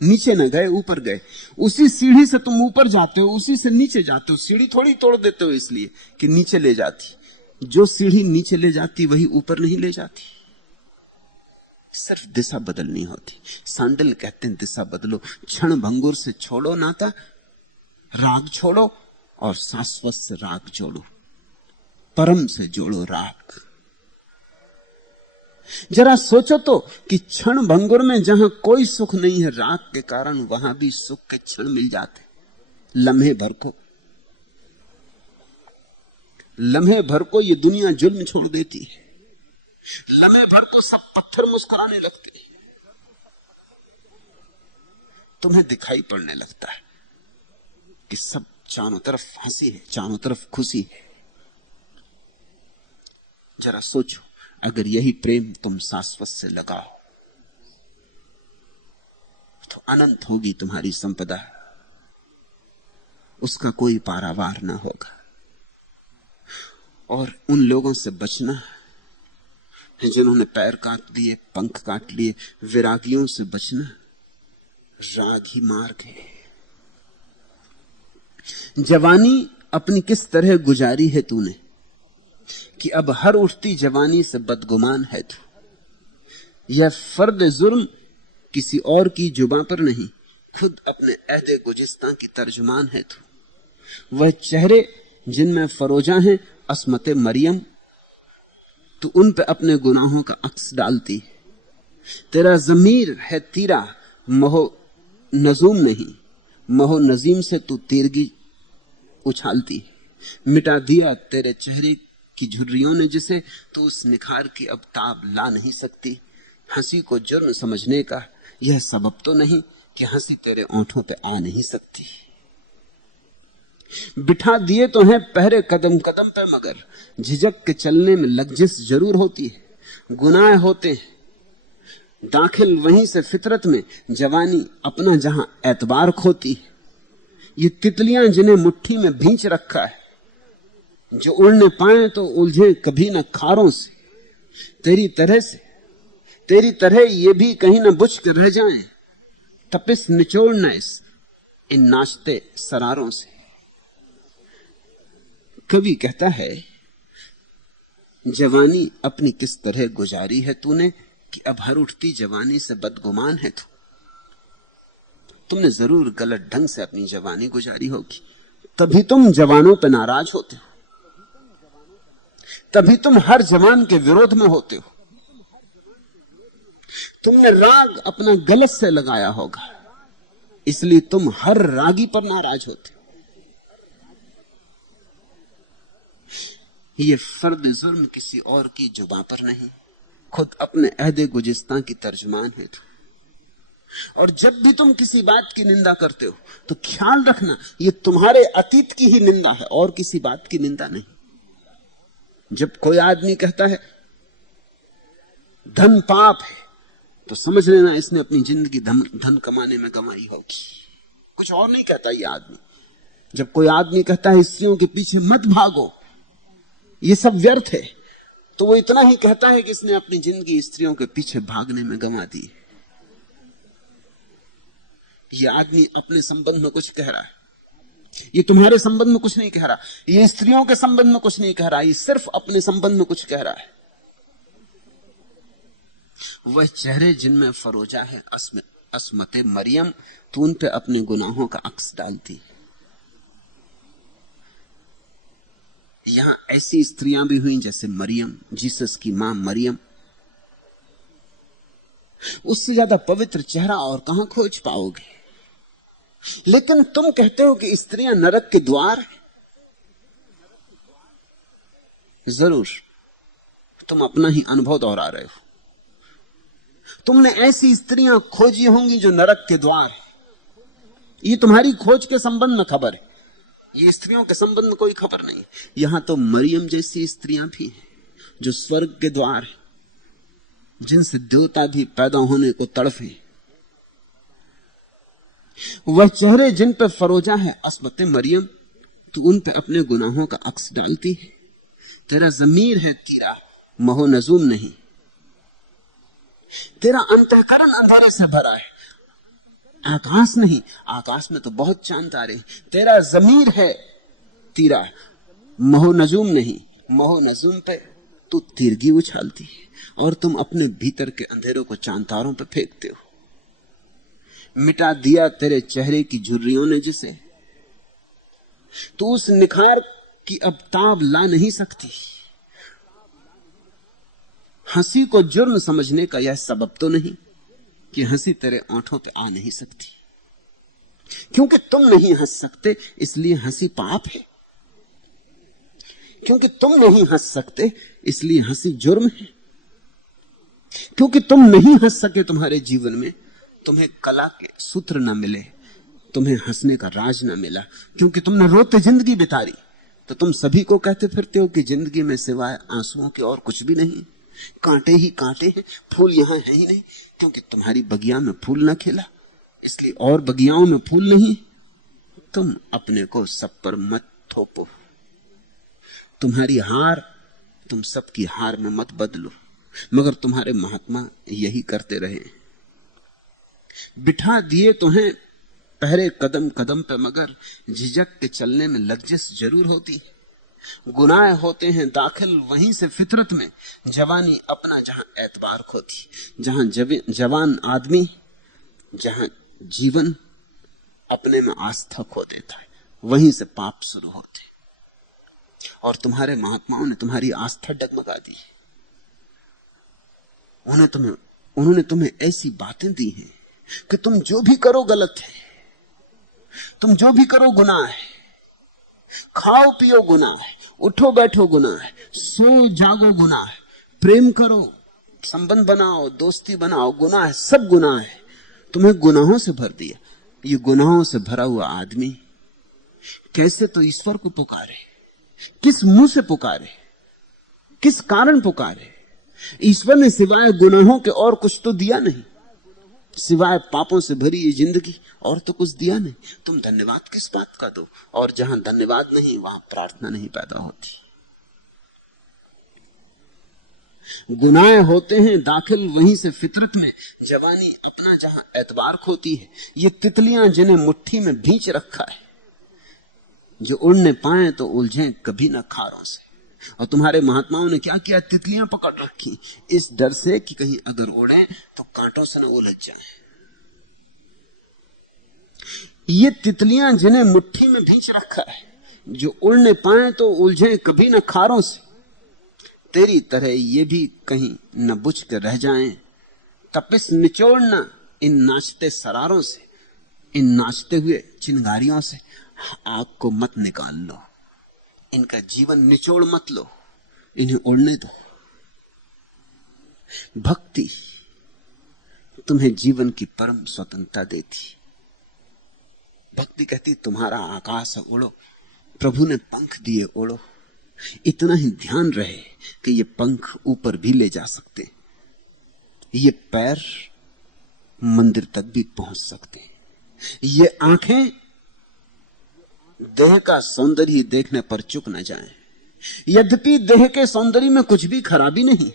नीचे न गए ऊपर गए। उसी सीढ़ी से तुम ऊपर जाते हो, उसी से नीचे जाते हो। सीढ़ी थोड़ी तोड़ देते हो इसलिए कि नीचे ले जाती। जो सीढ़ी नीचे ले जाती वही ऊपर नहीं ले जाती, सिर्फ दिशा बदलनी होती। सांडिल कहते हैं दिशा बदलो, क्षण भंगुर से छोड़ो नाता, राग छोड़ो और शाश्वत से राग जोड़ो, परम से जोड़ो राग। जरा सोचो तो कि क्षण भंगुर में जहां कोई सुख नहीं है, राग के कारण वहां भी सुख के क्षण मिल जाते। लम्हे भर को ये दुनिया जुल्म छोड़ देती है, लम्हे भर को सब पत्थर मुस्कुराने लगते हैं। तुम्हें दिखाई पड़ने लगता है कि सब चारों तरफ हंसी है, चारों तरफ खुशी है। जरा सोचो, अगर यही प्रेम तुम शाश्वत से लगाओ तो अनंत होगी तुम्हारी संपदा, उसका कोई पारावार ना होगा। और उन लोगों से बचना है जिन्होंने पैर काट लिए, पंख काट लिए, विरागियों से बचना। राग ही मार्ग है। जवानी अपनी किस तरह गुजारी है तूने कि अब हर उठती जवानी से बदगुमान है तू। यह फर्द जुर्म किसी और की जुबां पर नहीं, खुद अपने अहदे गुजिस्तां की तर्जुमान है तू। वह चेहरे जिनमें फरोजा हैं अस्मते मरियम, तू उन पे अपने गुनाहों का अक्स डालती। तेरा जमीर है तीरा महो नजूम नहीं, महो नजीम से तू तीरगी उछालती। मिटा दिया तेरे चेहरे की झुर्रियों ने जिसे, तू उस निखार की अब ताब ला नहीं सकती। हंसी को जुर्म समझने का यह सबब तो नहीं कि हंसी तेरे ओंठों पे आ नहीं सकती। बिठा दिए तो हैं पहरे कदम कदम पे, मगर झिझक के चलने में लग्जिश जरूर होती है। गुनाह होते हैं दाखिल वहीं से फितरत में, जवानी अपना जहां एतबार खोती है। ये तितलियां जिन्हें मुट्ठी में भींच रखा है, जो उड़ने पाए तो उलझे कभी न खारों से। तेरी तरह ये भी कहीं न बुझ कर रह जाएं, तपिस निचोड़ना इन नाचते सरारों से। कवि कहता है जवानी अपनी किस तरह गुजारी है तूने कि अब हर उठती जवानी से बदगुमान है तू। तुमने जरूर गलत ढंग से अपनी जवानी गुजारी होगी, तभी तुम जवानों पर नाराज होते हो, तभी तुम हर जवान के विरोध में होते हो। तुमने राग अपना गलत से लगाया होगा, इसलिए तुम हर रागी पर नाराज होते। ये फर्द जुर्म किसी और की जुबां पर नहीं, खुद अपने अहदे गुजिस्तां की तर्जुमान है तू। और जब भी तुम किसी बात की निंदा करते हो तो ख्याल रखना ये तुम्हारे अतीत की ही निंदा है और किसी बात की निंदा नहीं। जब कोई आदमी कहता है धन पाप है, तो समझ लेना इसने अपनी जिंदगी धन कमाने में गंवाई होगी, कुछ और नहीं कहता ये आदमी। जब कोई आदमी कहता है स्त्रियों के पीछे मत भागो, ये सब व्यर्थ है, तो वो इतना ही कहता है कि इसने अपनी जिंदगी स्त्रियों के पीछे भागने में गंवा दी। ये आदमी अपने संबंध में कुछ कह रहा है, ये तुम्हारे संबंध में कुछ नहीं कह रहा, ये स्त्रियों के संबंध में कुछ नहीं कह रहा, ये सिर्फ अपने संबंध में कुछ कह रहा है। वह चेहरे जिनमें फरोजा है असमते मरियम, तू उन पे अपने गुनाहों का अक्स डालती। यहां ऐसी स्त्रियां भी हुई जैसे मरियम, जीसस की मां मरियम। उससे ज्यादा पवित्र चेहरा और कहां खोज पाओगे। लेकिन तुम कहते हो कि स्त्रियां नरक के द्वार हैं। जरूर तुम अपना ही अनुभव दोहरा रहे हो। तुमने ऐसी स्त्रियां खोजी होंगी जो नरक के द्वार है, ये तुम्हारी खोज के संबंध में खबर है, ये स्त्रियों के संबंध में कोई खबर नहीं। यहां तो मरियम जैसी स्त्रियां भी हैं जो स्वर्ग के द्वार है, जिनसे देवता भी पैदा होने को तड़फे। वह चेहरे जिन पर फरोजा है अस्मते मरियम, तू उन पे अपने गुनाहों का अक्स डालती है। तेरा जमीर है तीरा, महो नजूम नहीं। तेरा अंतःकरण अंधेरे से भरा है, आकाश नहीं, आकाश में तो बहुत चांद तारे। तेरा जमीर है तीरा, महो नजूम नहीं। महो नजूम पे तू तिरगी उछालती है और तुम अपने भीतर के अंधेरों को चांद तारों पे फेंकते हो। मिटा दिया तेरे चेहरे की झुर्रियों ने जिसे, तू उस निखार की अब ताब ला नहीं सकती। हंसी को जुर्म समझने का यह सबब तो नहीं कि हंसी तेरे ओंठों पे आ नहीं सकती। क्योंकि तुम नहीं हंस सकते इसलिए हंसी पाप है, क्योंकि तुम नहीं हंस सकते इसलिए हंसी जुर्म है, क्योंकि तुम नहीं हंस सके तुम्हारे जीवन में, तुम्हें कला के सूत्र न मिले, तुम्हें हंसने का राज न मिला, क्योंकि तुमने रोते जिंदगी बितारी, तो तुम सभी को कहते फिरते हो कि जिंदगी में सिवाय आंसुओं के और कुछ भी नहीं, कांटे ही कांटे हैं, फूल यहां है ही नहीं। क्योंकि तुम्हारी बगिया में फूल न खिला इसलिए और बगियाओं में फूल नहीं। तुम अपने को सब पर मत थोपो, तुम्हारी हार तुम सबकी हार में मत बदलो। मगर तुम्हारे महात्मा यही करते रहे, बिठा दिए तुम्हें पहरे कदम कदम पे, मगर झिझक के चलने में लज्जस जरूर होती है। गुनाह होते हैं दाखिल वहीं से फितरत में, जवानी अपना जहां एतबार खोती, जहां जवान आदमी, जहां जीवन अपने में आस्था खो देता है, वहीं से पाप शुरू होते। और तुम्हारे महात्माओं ने तुम्हारी आस्था डगमगा दी। उन्होंने तुम्हें ऐसी बातें दी हैं कि तुम जो भी करो गलत है, तुम जो भी करो गुनाह है, खाओ पियो गुनाह है, उठो बैठो गुनाह है, सो जागो गुनाह है, प्रेम करो, संबंध बनाओ, दोस्ती बनाओ, गुनाह है, सब गुनाह है। तुम्हें गुनाहों से भर दिया। ये गुनाहों से भरा हुआ आदमी कैसे तो ईश्वर को पुकारे, किस मुंह से पुकारे, किस कारण पुकारे? ईश्वर ने सिवाय गुनाहों के और कुछ तो दिया नहीं, सिवाय पापों से भरी ये जिंदगी और तो कुछ दिया नहीं। तुम धन्यवाद किस बात का दो? और जहां धन्यवाद नहीं वहां प्रार्थना नहीं पैदा होती। गुनाह होते हैं दाखिल वहीं से फितरत में, जवानी अपना जहां एतबार खोती है। ये तितलियां जिन्हें मुट्ठी में भींच रखा है, जो उड़ने पाए तो उलझे कभी न खारों से। और तुम्हारे महात्माओं ने क्या किया? तितलियां पकड़ रखी, इस डर से कि कहीं अगर उड़े तो कांटों से न उलझ जाए। ये तितलियां जिन्हें मुट्ठी में भींच रखा है, जो उड़ने पाए तो उलझे कभी न खारों से, तेरी तरह ये भी कहीं न बुझ कर रह जाएं तपिश निचोड़ना इन नाचते सरारों से, इन नाचते हुए चिंगारियों से आग को मत निकाल लो, इनका जीवन निचोड़ मत लो, इन्हें उड़ने दो। भक्ति तुम्हें जीवन की परम स्वतंत्रता देती। भक्ति कहती तुम्हारा आकाश है, उड़ो, प्रभु ने पंख दिए, उड़ो। इतना ही ध्यान रहे कि ये पंख ऊपर भी ले जा सकते, ये पैर मंदिर तक भी पहुंच सकते, ये आंखें देह का सौंदर्य देखने पर चुक न जाएं। यद्यपि देह के सौंदर्य में कुछ भी खराबी नहीं,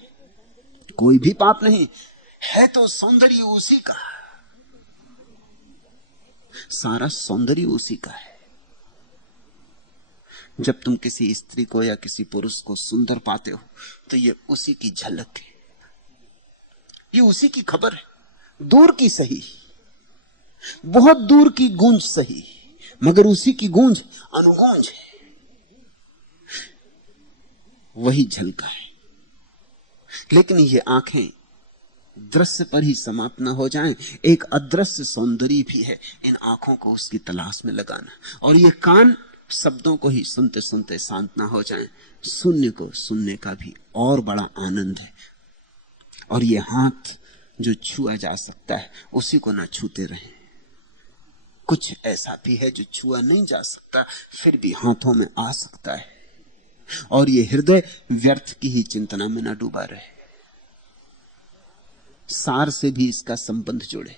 कोई भी पाप नहीं है, तो सौंदर्य उसी का, सारा सौंदर्य उसी का है। जब तुम किसी स्त्री को या किसी पुरुष को सुंदर पाते हो तो ये उसी की झलक है, ये उसी की खबर है, दूर की सही, बहुत दूर की गूंज सही, मगर उसी की गूंज अनुगूंज है, वही झलका है। लेकिन ये आंखें दृश्य पर ही समाप्त न हो जाएं, एक अदृश्य सौंदर्य भी है इन आंखों को उसकी तलाश में लगाना। और ये कान शब्दों को ही सुनते सुनते शांत ना हो जाएं, शून्य को सुनने का भी और बड़ा आनंद है। और ये हाथ जो छुआ जा सकता है उसी को ना छूते रहें। कुछ ऐसा भी है जो छुआ नहीं जा सकता, फिर भी हाथों में आ सकता है। और ये हृदय व्यर्थ की ही चिंतना में ना डूबा रहे, सार से भी इसका संबंध जुड़े।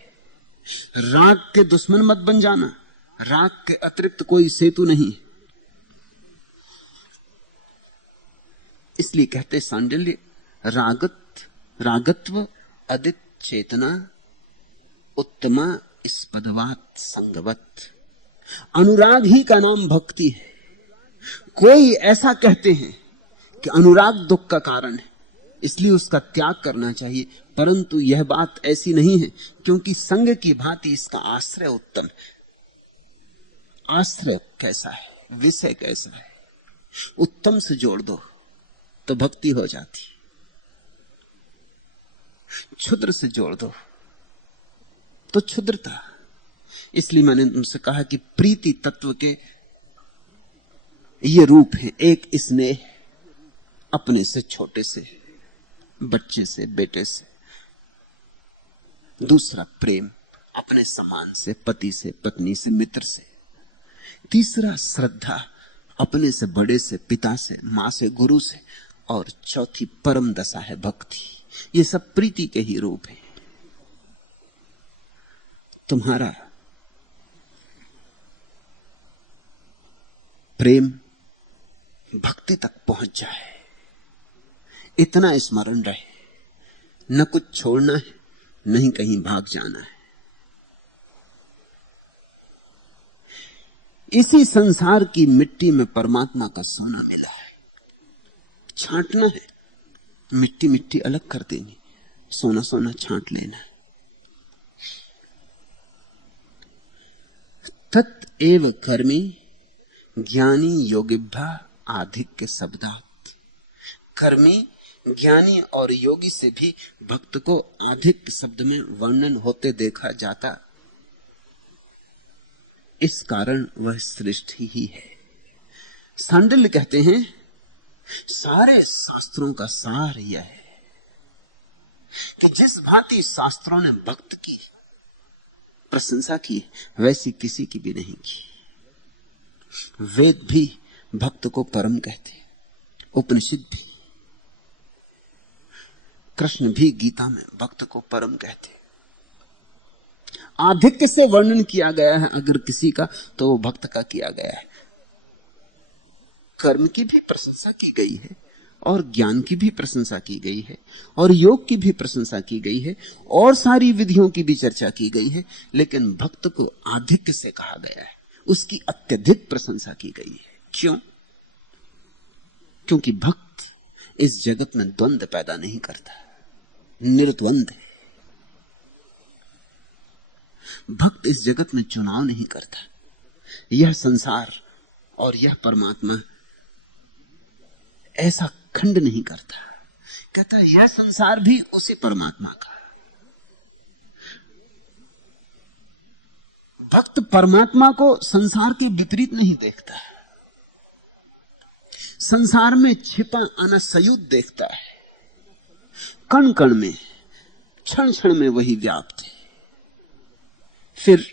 राग के दुश्मन मत बन जाना, राग के अतिरिक्त कोई सेतु नहीं। इसलिए कहते सांडिल्य, रागत्व अदित चेतना उत्तमा स्पदवात संगवत। अनुराग ही का नाम भक्ति है। कोई ऐसा कहते हैं कि अनुराग दुख का कारण है, इसलिए उसका त्याग करना चाहिए, परंतु यह बात ऐसी नहीं है, क्योंकि संग की भांति इसका आश्रय उत्तम है। आश्रय कैसा है, विषय कैसा है, उत्तम से जोड़ दो तो भक्ति हो जाती, क्षुद्र से जोड़ दो तो क्षुद्रता। इसलिए मैंने तुमसे कहा कि प्रीति तत्व के ये रूप है। एक स्नेह अपने से छोटे से, बच्चे से, बेटे से। दूसरा प्रेम अपने समान से, पति से, पत्नी से, मित्र से। तीसरा श्रद्धा अपने से बड़े से, पिता से, मां से, गुरु से। और चौथी परम दशा है भक्ति। ये सब प्रीति के ही रूप है। तुम्हारा प्रेम भक्ति तक पहुंच जाए, इतना स्मरण रहे, न कुछ छोड़ना है, नहीं कहीं भाग जाना है। इसी संसार की मिट्टी में परमात्मा का सोना मिला है। छांटना है, मिट्टी मिट्टी अलग कर देनी, सोना सोना छांट लेना है। तत् एव कर्मी ज्ञानी योगिभ्या आधिक्य शब्दात्। कर्मी, ज्ञानी और योगी से भी भक्त को आधिक्य शब्द में वर्णन होते देखा जाता, इस कारण वह श्रेष्ठ ही है। सांडिल्य कहते हैं सारे शास्त्रों का सार यह है कि जिस भांति शास्त्रों ने भक्त की प्रशंसा की, वैसी किसी की भी नहीं की। वेद भी भक्त को परम कहते, उपनिषद भी, कृष्ण भी गीता में भक्त को परम कहते। आधिक्य से वर्णन किया गया है अगर किसी का, तो वो भक्त का किया गया है। कर्म की भी प्रशंसा की गई है, और ज्ञान की भी प्रशंसा की गई है, और योग की भी प्रशंसा की गई है, और सारी विधियों की भी चर्चा की गई है। लेकिन भक्त को आधिक्य से कहा गया है, उसकी अत्यधिक प्रशंसा की गई है। क्यों? क्योंकि भक्त इस जगत में द्वंद्व पैदा नहीं करता, निर्द्वंद है। भक्त इस जगत में चुनाव नहीं करता, यह संसार और यह परमात्मा ऐसा खंड नहीं करता। कहता यह संसार भी उसी परमात्मा का, भक्त परमात्मा को संसार के विपरीत नहीं देखता, संसार में छिपा अनसयुत देखता है, कण कण में, क्षण क्षण में वही व्याप्त है। फिर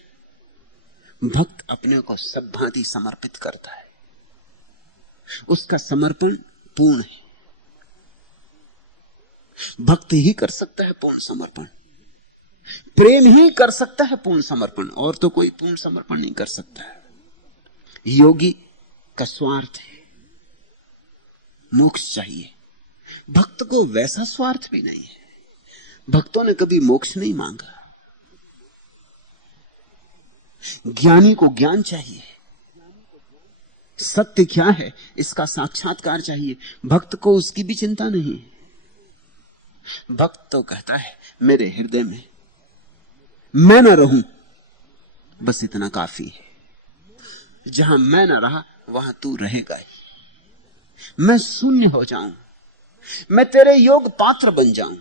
भक्त अपने को सब भांति समर्पित करता है, उसका समर्पण पूर्ण है। भक्त ही कर सकता है पूर्ण समर्पण, प्रेम ही कर सकता है पूर्ण समर्पण, और तो कोई पूर्ण समर्पण नहीं कर सकता है। योगी का स्वार्थ है मोक्ष चाहिए, भक्त को वैसा स्वार्थ भी नहीं है। भक्तों ने कभी मोक्ष नहीं मांगा। ज्ञानी को ज्ञान चाहिए, सत्य क्या है इसका साक्षात्कार चाहिए। भक्त को उसकी भी चिंता नहीं। भक्त तो कहता है मेरे हृदय में मैं न रहूं, बस इतना काफी है। जहां मैं न रहा वहां तू रहेगा ही। मैं शून्य हो जाऊं, मैं तेरे योग पात्र बन जाऊं,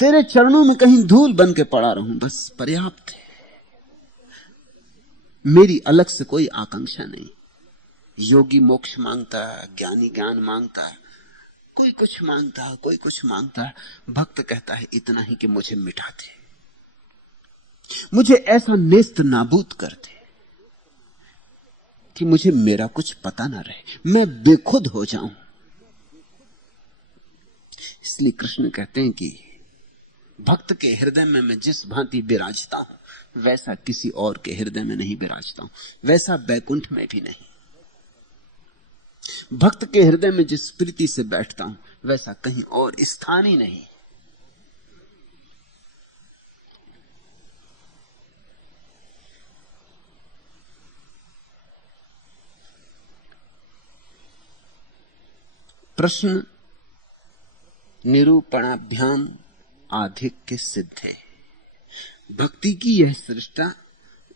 तेरे चरणों में कहीं धूल बन के पड़ा रहूं, बस पर्याप्त है। मेरी अलग से कोई आकांक्षा नहीं। योगी मोक्ष मांगता है, ज्ञानी ज्ञान मांगता है, कोई कुछ मांगता है, कोई कुछ मांगता है। भक्त कहता है इतना ही कि मुझे मिटा दे, मुझे ऐसा नेस्त नाबूद कर दे कि मुझे मेरा कुछ पता ना रहे, मैं बेखुद हो जाऊं। इसलिए कृष्ण कहते हैं कि भक्त के हृदय में मैं जिस भांति विराजता हूं वैसा किसी और के हृदय में नहीं विराजता हूं, वैसा बैकुंठ में भी नहीं। भक्त के हृदय में जिस प्रीति से बैठता हूं वैसा कहीं और स्थान ही नहीं। प्रश्न निरूपणाभ्याम आधिक्य सिद्ध है। भक्ति की यह सृष्टा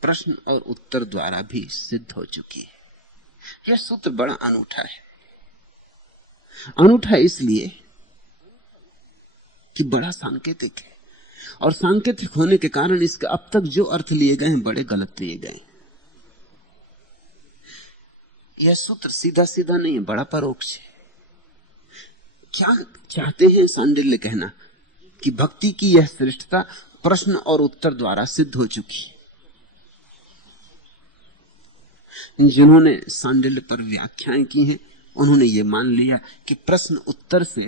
प्रश्न और उत्तर द्वारा भी सिद्ध हो चुकी है। यह सूत्र बड़ा अनूठा है। अनूठा इसलिए कि बड़ा सांकेतिक है, और सांकेतिक होने के कारण इसके अब तक जो अर्थ लिए गए हैं बड़े गलत लिए गए। यह सूत्र सीधा सीधा नहीं है, बड़ा परोक्ष है। क्या चाहते हैं सांडिल्य कहना कि भक्ति की यह श्रेष्ठता प्रश्न और उत्तर द्वारा सिद्ध हो चुकी है। जिन्होंने सांडिल्य पर व्याख्याएं की हैं उन्होंने ये मान लिया कि प्रश्न उत्तर से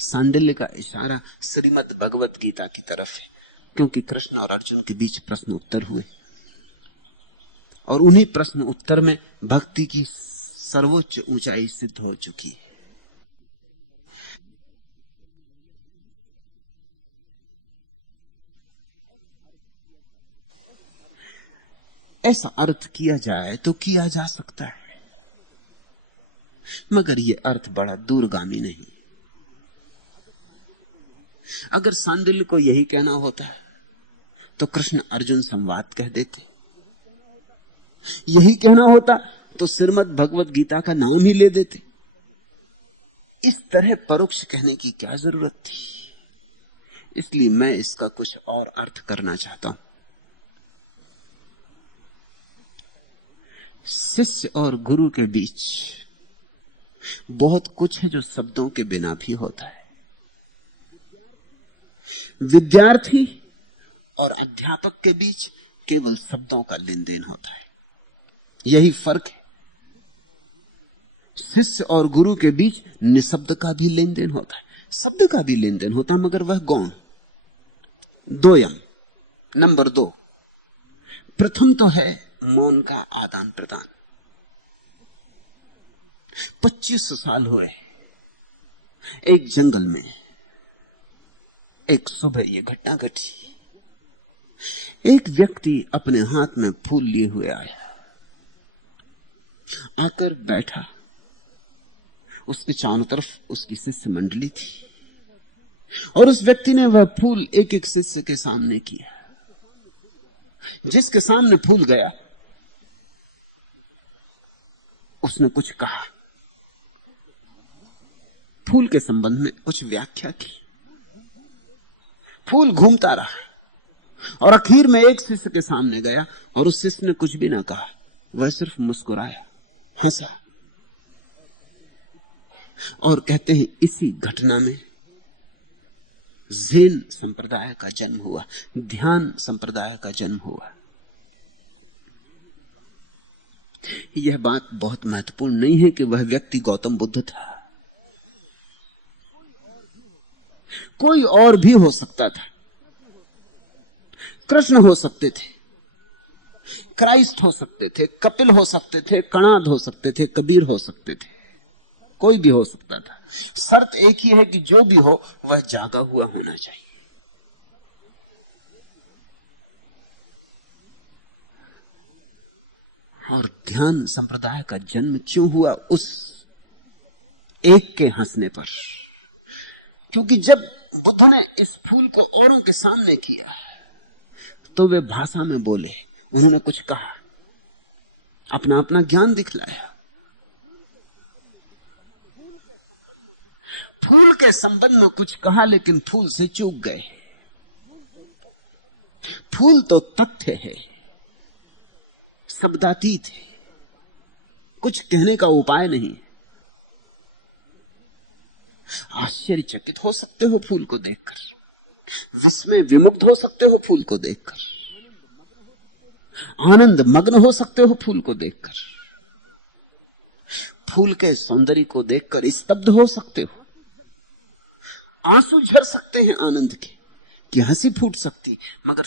सांडिल्य का इशारा श्रीमद् भगवत गीता की तरफ है, क्योंकि कृष्ण और अर्जुन के बीच प्रश्न उत्तर हुए और उन्हीं प्रश्न उत्तर में भक्ति की सर्वोच्च ऊंचाई सिद्ध हो चुकी है। ऐसा अर्थ किया जाए तो किया जा सकता है, मगर यह अर्थ बड़ा दूरगामी नहीं। अगर सांडिल्य को यही कहना होता तो कृष्ण अर्जुन संवाद कह देते, यही कहना होता तो श्रीमद् भगवत गीता का नाम ही ले देते। इस तरह परोक्ष कहने की क्या जरूरत थी? इसलिए मैं इसका कुछ और अर्थ करना चाहता हूं। शिष्य और गुरु के बीच बहुत कुछ है जो शब्दों के बिना भी होता है। विद्यार्थी और अध्यापक के बीच केवल शब्दों का लेन देन होता है, यही फर्क है। शिष्य और गुरु के बीच निशब्द का भी लेन देन होता है, शब्द का भी लेन देन होता है, मगर वह गौण। दोयम नंबर 2, प्रथम तो है मौन का आदान प्रदान। 25 साल हुए एक जंगल में एक सुबह यह घटना घटी। एक व्यक्ति अपने हाथ में फूल लिए हुए आया, आकर बैठा। उसके चारों तरफ उसकी शिष्य मंडली थी और उस व्यक्ति ने वह फूल एक एक शिष्य के सामने किया। जिसके सामने फूल गया उसने कुछ कहा, फूल के संबंध में कुछ व्याख्या की। फूल घूमता रहा और आखिर में एक शिष्य के सामने गया और उस शिष्य ने कुछ भी ना कहा, वह सिर्फ मुस्कुराया, हंसा। और कहते हैं इसी घटना में ज़ेन संप्रदाय का जन्म हुआ, ध्यान संप्रदाय का जन्म हुआ। यह बात बहुत महत्वपूर्ण नहीं है कि वह व्यक्ति गौतम बुद्ध था, कोई और भी हो सकता था। कृष्ण हो सकते थे, क्राइस्ट हो सकते थे, कपिल हो सकते थे, कणाद हो सकते थे, कबीर हो सकते थे, कोई भी हो सकता था। शर्त एक ही है कि जो भी हो वह जागा हुआ होना चाहिए। और ध्यान संप्रदाय का जन्म क्यों हुआ? उस एक के हंसने पर। क्योंकि जब बुद्ध ने इस फूल को औरों के सामने किया तो वे भाषा में बोले, उन्होंने कुछ कहा, अपना अपना ज्ञान दिखलाया। फूल के संबंध में कुछ कहा लेकिन फूल से चूक गए। फूल तो तथ्य है, शब्दातीत है, कुछ कहने का उपाय नहीं। आश्चर्यचकित हो सकते हो फूल को देखकर, विस्मय विमुग्ध हो सकते हो फूल को देखकर, आनंद मग्न हो सकते हो फूल को देखकर, फूल के सौंदर्य को देखकर स्तब्ध हो सकते हो, आंसू झर सकते हैं आनंद के, कि हंसी फूट सकती, मगर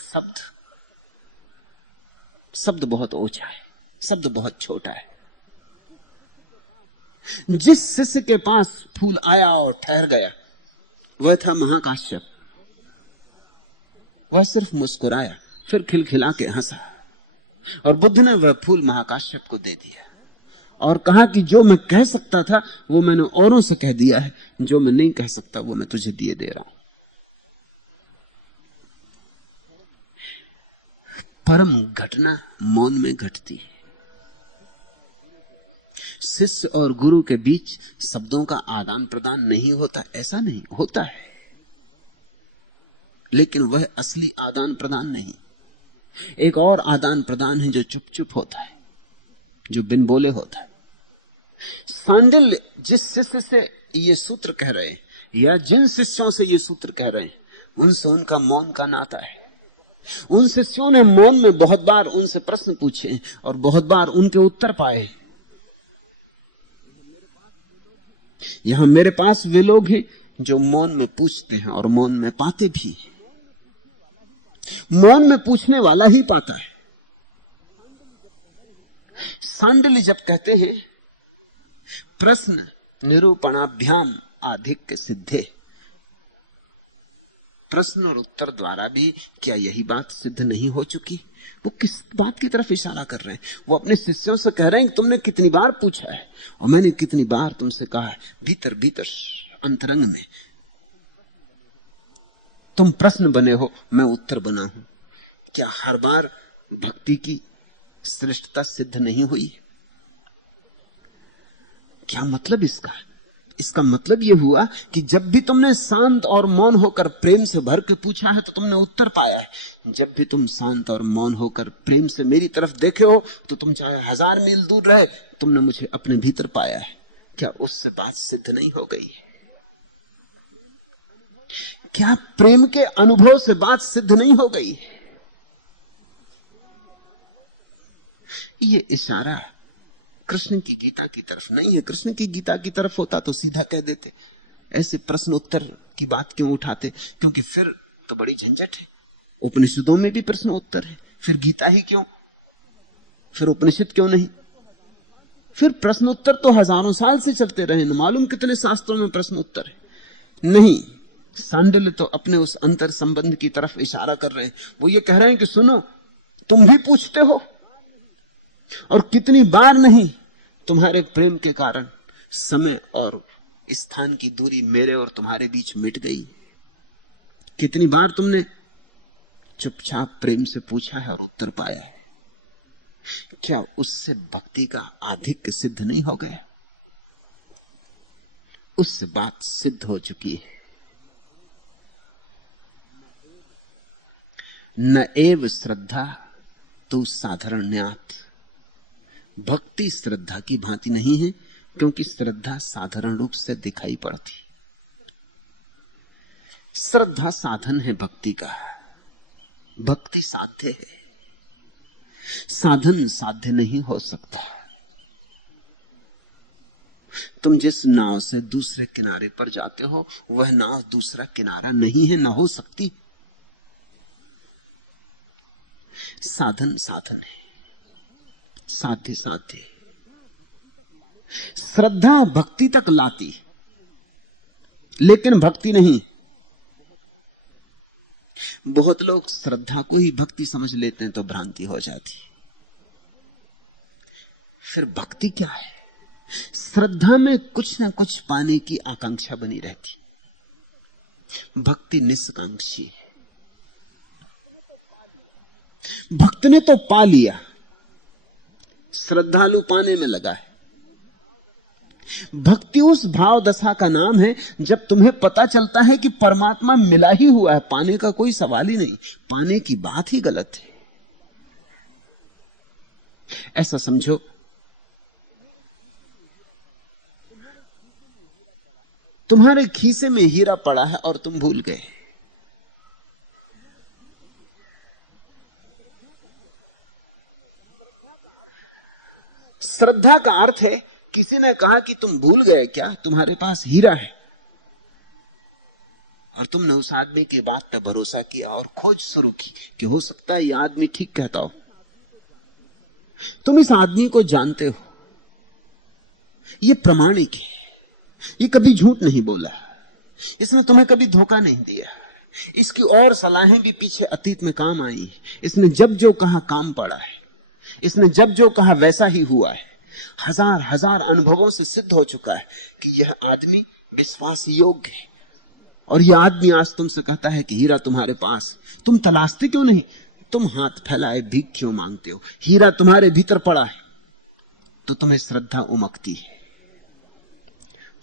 शब्द बहुत ओछा है, शब्द बहुत छोटा है। जिस शिष्य के पास फूल आया और ठहर गया वह था महाकाश्यप। वह सिर्फ मुस्कुराया, फिर खिलखिला के हंसा, और बुद्ध ने वह फूल महाकाश्यप को दे दिया और कहा कि जो मैं कह सकता था वो मैंने औरों से कह दिया है, जो मैं नहीं कह सकता वो मैं तुझे दिए दे रहा हूं। परम घटना मौन में घटती है। शिष्य और गुरु के बीच शब्दों का आदान प्रदान नहीं होता, ऐसा नहीं होता है, लेकिन वह असली आदान प्रदान नहीं। एक और आदान प्रदान है जो चुप चुप होता है, जो बिन बोले होता है। सांडिल्य जिस शिष्य से ये सूत्र कह रहे हैं या जिन शिष्यों से ये सूत्र कह रहे हैं, उनसे उनका मौन का नाता है। उन शिष्यों ने मौन में बहुत बार उनसे प्रश्न पूछे और बहुत बार उनके उत्तर पाए। यहां मेरे पास वे लोग हैं जो मौन में पूछते हैं और मौन में पाते भी हैं। मौन में पूछने वाला ही पाता है। सांडिल्य जब कहते हैं प्रश्न निरूपणाभ्याम आधिक्य सिद्धे, प्रश्न और उत्तर द्वारा भी क्या यही बात सिद्ध नहीं हो चुकी? वो किस बात की तरफ इशारा कर रहे हैं? वो अपने शिष्यों से कह रहे हैं कि तुमने कितनी बार पूछा है और मैंने कितनी बार तुमसे कहा है, भीतर भीतर अंतरंग में तुम प्रश्न बने हो, मैं उत्तर बना हूं। क्या हर बार भक्ति की श्रेष्ठता सिद्ध नहीं हुई? क्या मतलब इसका? इसका मतलब यह हुआ कि जब भी तुमने शांत और मौन होकर प्रेम से भर के पूछा है तो तुमने उत्तर पाया है। जब भी तुम शांत और मौन होकर प्रेम से मेरी तरफ देखे हो तो तुम चाहे 1000 मील दूर रहे, तुमने मुझे अपने भीतर पाया है। क्या उससे बात सिद्ध नहीं हो गई है? क्या प्रेम के अनुभव से बात सिद्ध नहीं हो गई है? ये इशारा कृष्ण की गीता की तरफ नहीं है। कृष्ण की गीता की तरफ होता तो सीधा कह देते, ऐसे प्रश्न उत्तर की बात क्यों उठाते? क्योंकि फिर तो बड़ी झंझट है। उपनिषदों में भी प्रश्न उत्तर है, फिर गीता ही क्यों? फिर उपनिषद क्यों नहीं? फिर प्रश्न उत्तर तो हजारों साल से चलते रहे, न मालूम कितने शास्त्रों में प्रश्न उत्तर है। नहीं, सांडिल्य तो अपने उस अंतर संबंध की तरफ इशारा कर रहे हैं। वो ये कह रहे हैं कि सुनो, तुम भी पूछते हो और कितनी बार नहीं तुम्हारे प्रेम के कारण समय और स्थान की दूरी मेरे और तुम्हारे बीच मिट गई। कितनी बार तुमने चुपचाप प्रेम से पूछा है और उत्तर पाया है। क्या उससे भक्ति का आधिक्य सिद्ध नहीं हो गया? उससे बात सिद्ध हो चुकी है। न एव श्रद्धा तू साधारण न्यात। भक्ति श्रद्धा की भांति नहीं है, क्योंकि श्रद्धा साधारण रूप से दिखाई पड़ती। श्रद्धा साधन है भक्ति का, भक्ति साध्य है। साधन साध्य नहीं हो सकता। तुम जिस नाव से दूसरे किनारे पर जाते हो, वह नाव दूसरा किनारा नहीं है, ना हो सकती। साधन साधन है, साध्य साध्य है। श्रद्धा भक्ति तक लाती, लेकिन भक्ति नहीं। बहुत लोग श्रद्धा को ही भक्ति समझ लेते हैं, तो भ्रांति हो जाती। फिर भक्ति क्या है? श्रद्धा में कुछ ना कुछ पाने की आकांक्षा बनी रहती। भक्ति निष्कांक्षी है। भक्त ने तो पा लिया, श्रद्धालु पाने में लगा है। भक्ति उस भाव दशा का नाम है जब तुम्हें पता चलता है कि परमात्मा मिला ही हुआ है, पाने का कोई सवाल ही नहीं, पाने की बात ही गलत है। ऐसा समझो, तुम्हारे खीसे में हीरा पड़ा है और तुम भूल गए। श्रद्धा का अर्थ है, किसी ने कहा कि तुम भूल गए क्या, तुम्हारे पास हीरा है, और तुमने उस आदमी की बात पर भरोसा किया और खोज शुरू की कि हो सकता है यह आदमी ठीक कहता हो। तुम इस आदमी को जानते हो, यह प्रामाणिक है, ये कभी झूठ नहीं बोला, इसने तुम्हें कभी धोखा नहीं दिया, इसकी और सलाहें भी पीछे अतीत में काम आई, इसने जब जो कहा काम पड़ा है, इसने जब जो कहा वैसा ही हुआ है। हजार हजार अनुभवों से सिद्ध हो चुका है कि यह आदमी विश्वास योग्य है। और यह आदमी आज तुमसे कहता है कि हीरा तुम्हारे पास, तुम तलाशते क्यों नहीं? तुम हाथ फैलाए भीख क्यों मांगते हो? हीरा तुम्हारे भीतर पड़ा है, तो तुम्हें श्रद्धा उमकती है।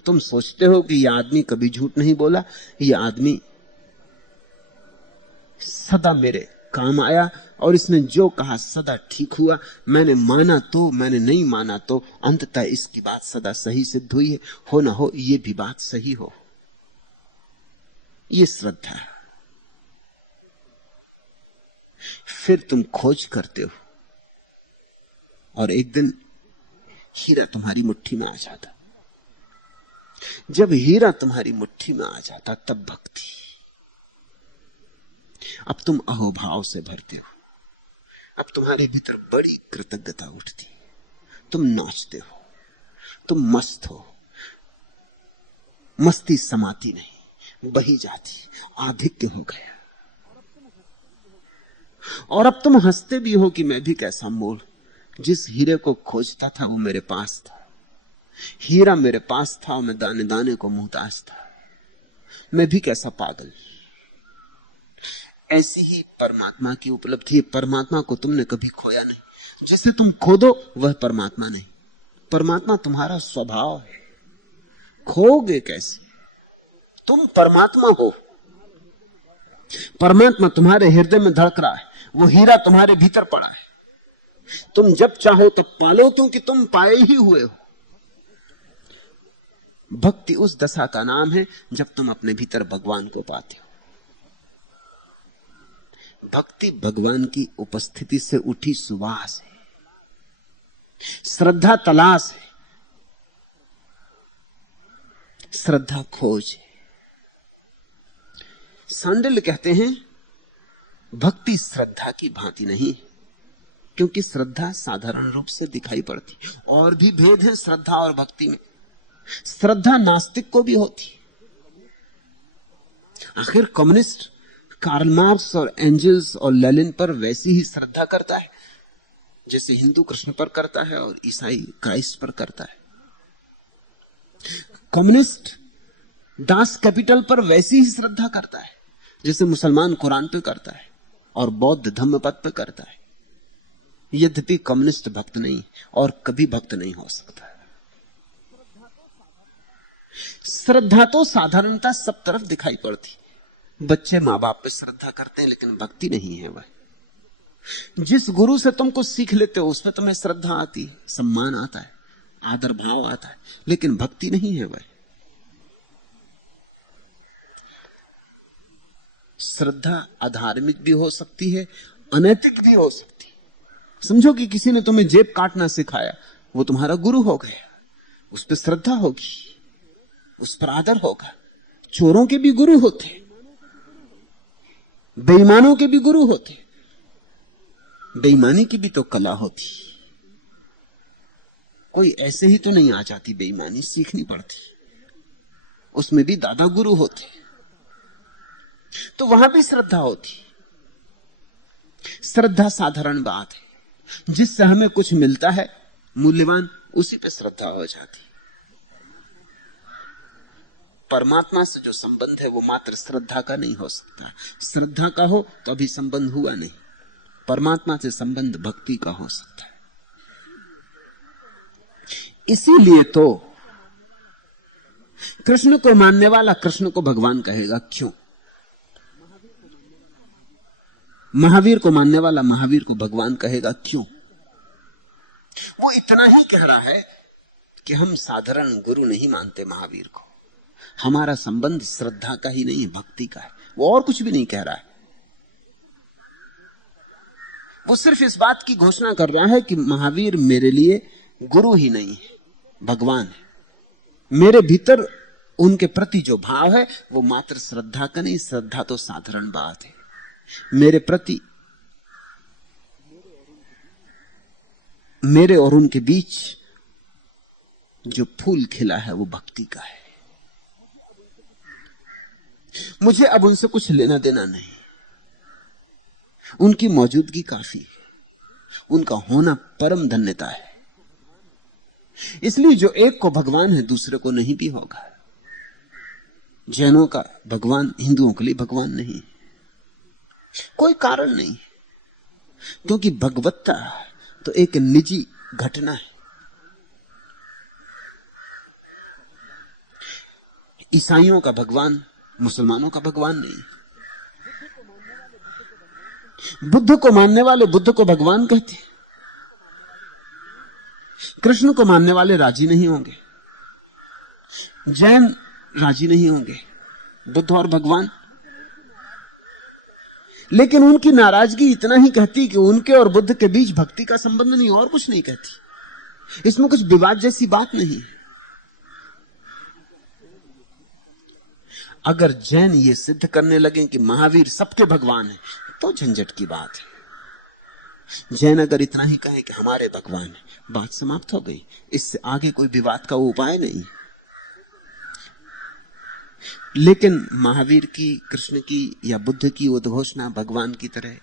तुम सोचते हो कि यह आदमी कभी झूठ नहीं बोला, यह आदमी सदा मेरे काम आया और इसने जो कहा सदा ठीक हुआ। मैंने माना तो, मैंने नहीं माना तो, अंततः इसकी बात सदा सही सिद्ध हुई है। हो ना हो ये भी बात सही हो, ये श्रद्धा। फिर तुम खोज करते हो और एक दिन हीरा तुम्हारी मुट्ठी में आ जाता। जब हीरा तुम्हारी मुट्ठी में आ जाता तब भक्ति। अब तुम अहोभाव से भरते हो, अब तुम्हारे भीतर बड़ी कृतज्ञता उठती, तुम नाचते हो, तुम मस्त हो। मस्ती समाती नहीं, बही जाती, आधिक्य हो गया। और अब तुम हंसते भी हो कि मैं भी कैसा मूल, जिस हीरे को खोजता था वो मेरे पास था, हीरा मेरे पास था और मैं दाने दाने को मुहताज था। मैं भी कैसा पागल। ऐसी ही परमात्मा की उपलब्धि है। परमात्मा को तुमने कभी खोया नहीं। जैसे तुम खो दो वह परमात्मा नहीं, परमात्मा तुम्हारा स्वभाव है। खोगे कैसे? तुम परमात्मा हो, परमात्मा तुम्हारे हृदय में धड़क रहा है, वो हीरा तुम्हारे भीतर पड़ा है। तुम जब चाहो तब पालो, क्योंकि तुम पाए ही हुए हो। भक्ति उस दशा का नाम है जब तुम अपने भीतर भगवान को पाते हो। भक्ति भगवान की उपस्थिति से उठी सुवास है, श्रद्धा तलाश है, श्रद्धा खोज है। सांडिल्य कहते हैं भक्ति श्रद्धा की भांति नहीं, क्योंकि श्रद्धा साधारण रूप से दिखाई पड़ती। और भी भेद है श्रद्धा और भक्ति में। श्रद्धा नास्तिक को भी होती। आखिर कम्युनिस्ट कार्ल मार्क्स और एंजल्स और लेनिन पर वैसी ही श्रद्धा करता है जैसे हिंदू कृष्ण पर करता है और ईसाई क्राइस्ट पर करता है। कम्युनिस्ट दास कैपिटल पर वैसी ही श्रद्धा करता है जैसे मुसलमान कुरान पे करता है और बौद्ध धम्मपद पे करता है। यद्यपि कम्युनिस्ट भक्त नहीं और कभी भक्त नहीं हो सकता। श्रद्धा तो साधारणता सब तरफ दिखाई पड़ती, बच्चे माँ बाप पे श्रद्धा करते हैं, लेकिन भक्ति नहीं है। वह जिस गुरु से तुम कुछ सीख लेते हो उसमें तुम्हें श्रद्धा आती है, सम्मान आता है, आदर भाव आता है, लेकिन भक्ति नहीं है। वह श्रद्धा अधार्मिक भी हो सकती है, अनैतिक भी हो सकती है। समझो कि किसी ने तुम्हें जेब काटना सिखाया, वो तुम्हारा गुरु हो गया, उस पर श्रद्धा होगी, उस पर आदर होगा। चोरों के भी गुरु होते, बेईमानों के भी गुरु होते। बेईमानी की भी तो कला होती, कोई ऐसे ही तो नहीं आ जाती, बेईमानी सीखनी पड़ती, उसमें भी दादा गुरु होते, तो वहां भी श्रद्धा होती। श्रद्धा साधारण बात है, जिससे हमें कुछ मिलता है मूल्यवान, उसी पे श्रद्धा हो जाती। परमात्मा से जो संबंध है वो मात्र श्रद्धा का नहीं हो सकता। श्रद्धा का हो तो अभी संबंध हुआ नहीं। परमात्मा से संबंध भक्ति का हो सकता है। इसीलिए तो कृष्ण को मानने वाला कृष्ण को भगवान कहेगा। क्यों? महावीर को मानने वाला महावीर को भगवान कहेगा। क्यों? वो इतना ही कह रहा है कि हम साधारण गुरु नहीं मानते महावीर को, हमारा संबंध श्रद्धा का ही नहीं है, भक्ति का है। वो और कुछ भी नहीं कह रहा है। वो सिर्फ इस बात की घोषणा कर रहा है कि महावीर मेरे लिए गुरु ही नहीं है, भगवान है। मेरे भीतर उनके प्रति जो भाव है वो मात्र श्रद्धा का नहीं, श्रद्धा तो साधारण बात है। मेरे प्रति, मेरे और उनके बीच जो फूल खिला है वो भक्ति का है। मुझे अब उनसे कुछ लेना देना नहीं, उनकी मौजूदगी काफी है, उनका होना परम धन्यता है। इसलिए जो एक को भगवान है दूसरे को नहीं भी होगा। जैनों का भगवान हिंदुओं के लिए भगवान नहीं, कोई कारण नहीं, क्योंकि भगवत्ता तो एक निजी घटना है। ईसाइयों का भगवान मुसलमानों का भगवान नहीं। बुद्ध को मानने वाले बुद्ध को भगवान कहते हैं। कृष्ण को मानने वाले राजी नहीं होंगे, जैन राजी नहीं होंगे, बुद्ध और भगवान। लेकिन उनकी नाराजगी इतना ही कहती कि उनके और बुद्ध के बीच भक्ति का संबंध नहीं, और कुछ नहीं कहती। इसमें कुछ विवाद जैसी बात नहीं। अगर जैन ये सिद्ध करने लगे कि महावीर सबके भगवान है तो झंझट की बात है। जैन अगर इतना ही कहे कि हमारे भगवान है, बात समाप्त हो गई। इससे आगे कोई विवाद का उपाय नहीं। लेकिन महावीर की, कृष्ण की या बुद्ध की उद्घोषणा भगवान की तरह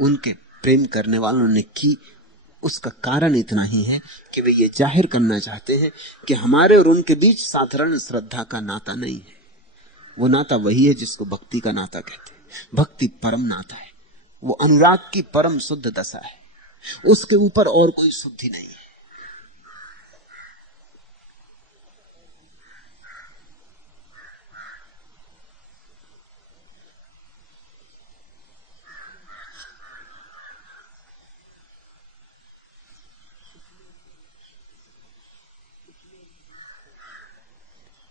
उनके प्रेम करने वालों ने की, उसका कारण इतना ही है कि वे ये जाहिर करना चाहते हैं कि हमारे और उनके बीच साधारण श्रद्धा का नाता नहीं है। वो नाता वही है जिसको भक्ति का नाता कहते हैं। भक्ति परम नाता है, वो अनुराग की परम शुद्ध दशा है, उसके ऊपर और कोई शुद्धि नहीं है।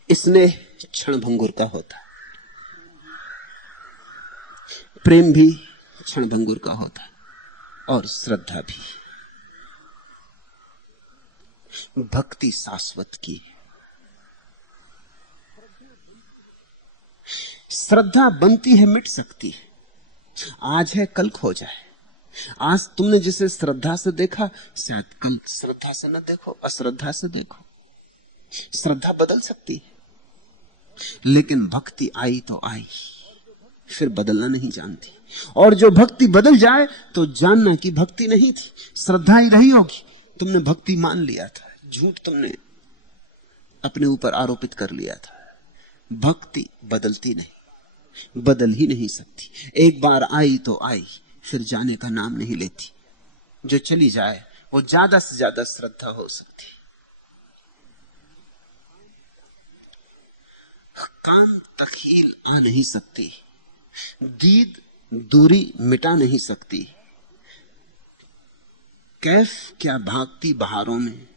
स्नेह क्षण भंगुर का होता है, प्रेम भी क्षण भंगुर का होता है, और श्रद्धा भी। भक्ति शाश्वत की है। श्रद्धा बनती है, मिट सकती है, आज है कल खो जाए। आज तुमने जिसे श्रद्धा से देखा शायद कल श्रद्धा से न देखो, अश्रद्धा से देखो। श्रद्धा बदल सकती है, लेकिन भक्ति आई तो आई, फिर बदलना नहीं जानती। और जो भक्ति बदल जाए तो जानना कि भक्ति नहीं थी, श्रद्धा ही रही होगी। तुमने भक्ति मान लिया था, झूठ तुमने अपने ऊपर आरोपित कर लिया था। भक्ति बदलती नहीं, बदल ही नहीं सकती। एक बार आई तो आई, फिर जाने का नाम नहीं लेती। जो चली जाए वो ज्यादा से ज्यादा श्रद्धा हो सकती। काम तक हील आ नहीं सकती, दीद दूरी मिटा नहीं सकती, कैफ क्या भागती बहारों में,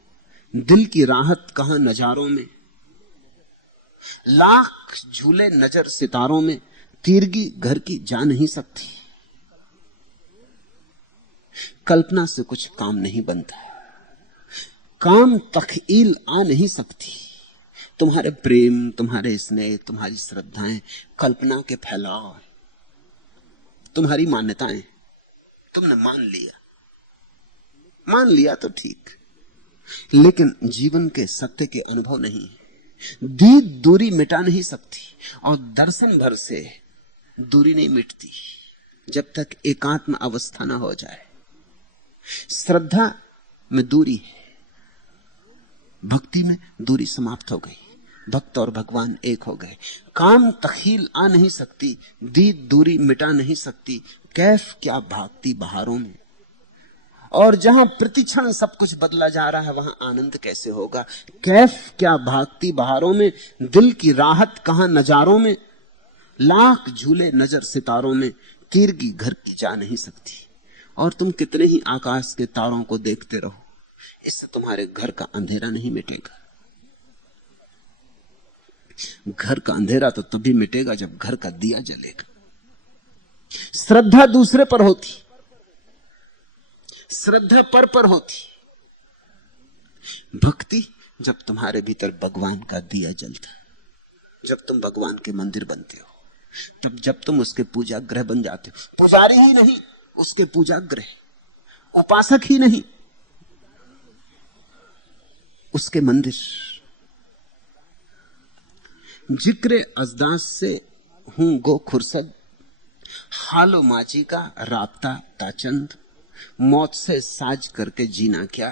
दिल की राहत कहां नजारों में, लाख झूले नजर सितारों में, तीरगी घर की जा नहीं सकती। कल्पना से कुछ काम नहीं बनता, काम तखील आ नहीं सकती। तुम्हारे प्रेम, तुम्हारे स्नेह, तुम्हारी श्रद्धाएं कल्पना के फैलाव हैं, तुम्हारी मान्यताएं। तुमने मान लिया तो ठीक, लेकिन जीवन के सत्य के अनुभव नहीं है। दीद दूरी मिटा नहीं सकती और दर्शन भर से दूरी नहीं मिटती जब तक एकात्म अवस्था न हो जाए। श्रद्धा में दूरी है, भक्ति में दूरी समाप्त हो गई, भक्त और भगवान एक हो गए। काम तखील आ नहीं सकती, दीद दूरी मिटा नहीं सकती, कैफ क्या भागती बहारों में। और जहां प्रतिक्षण सब कुछ बदला जा रहा है वहां आनंद कैसे होगा। कैफ क्या भागती बहारों में, दिल की राहत कहां नजारों में, लाख झूले नजर सितारों में, तीरगी घर की जा नहीं सकती। और तुम कितने ही आकाश के तारों को देखते रहो, इससे तुम्हारे घर का अंधेरा नहीं मिटेगा। घर का अंधेरा तो तभी मिटेगा जब घर का दिया जलेगा। श्रद्धा दूसरे पर होती, श्रद्धा पर होती। भक्ति जब तुम्हारे भीतर भगवान का दिया जलता, जब तुम भगवान के मंदिर बनते हो, तब जब तुम उसके पूजा ग्रह बन जाते हो। पुजारी ही नहीं, उसके पूजा ग्रह, उपासक ही नहीं, उसके मंदिर। जिक्र अजदास से हूं गो खुरसद, हालो माची का राबता ताचंद, मौत से साज करके जीना क्या,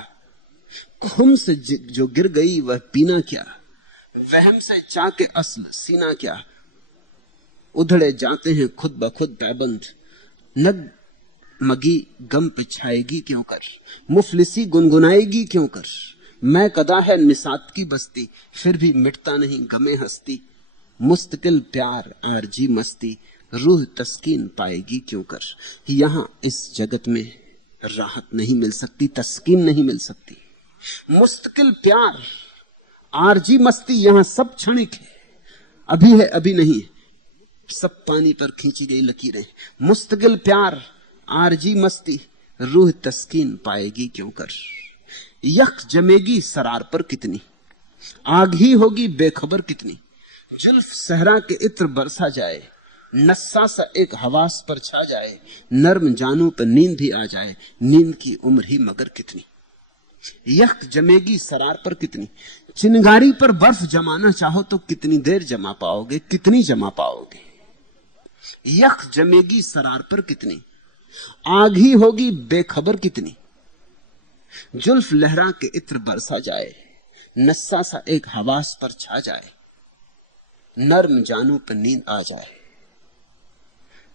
खुम से जो गिर गई वह पीना क्या, वहम से चाके असल सीना क्या, उधड़े जाते हैं खुद ब खुद पैबंद, नग मगी गम पिछाएगी क्यों कर, मुफलिसी गुनगुनाएगी क्यों कर, मैं कदा है निसात की बस्ती, फिर भी मिटता नहीं गमे हस्ती, मुस्तकिल प्यार आरजी मस्ती, रूह तस्कीन पाएगी क्यों कर। यहां इस जगत में राहत नहीं मिल सकती, तस्कीन नहीं मिल सकती। मुस्तकिल प्यार आरजी मस्ती, यहां सब क्षणिक है, अभी है अभी नहीं है, सब पानी पर खींची गई लकीरें। मुस्तकिल प्यार आरजी मस्ती, रूह तस्कीन पाएगी क्यों कर। यख जमेगी सरार पर कितनी, आग ही होगी बेखबर कितनी, जुल्फ सहरा के इत्र बरसा जाए, नस्सा सा एक हवास पर छा जाए, नर्म जानू पर नींद भी आ जाए, नींद की उम्र ही मगर कितनी। यख जमेगी सरार पर कितनी, चिंगारी पर बर्फ जमाना चाहो तो कितनी देर जमा पाओगे, कितनी जमा पाओगे। यख जमेगी सरार पर कितनी, आग ही होगी बेखबर कितनी, जुल्फ लहरा के इत्र बरसा जाए, नस्सा सा एक हवास पर छा जाए, नर्म जानू पर नींद आ जाए,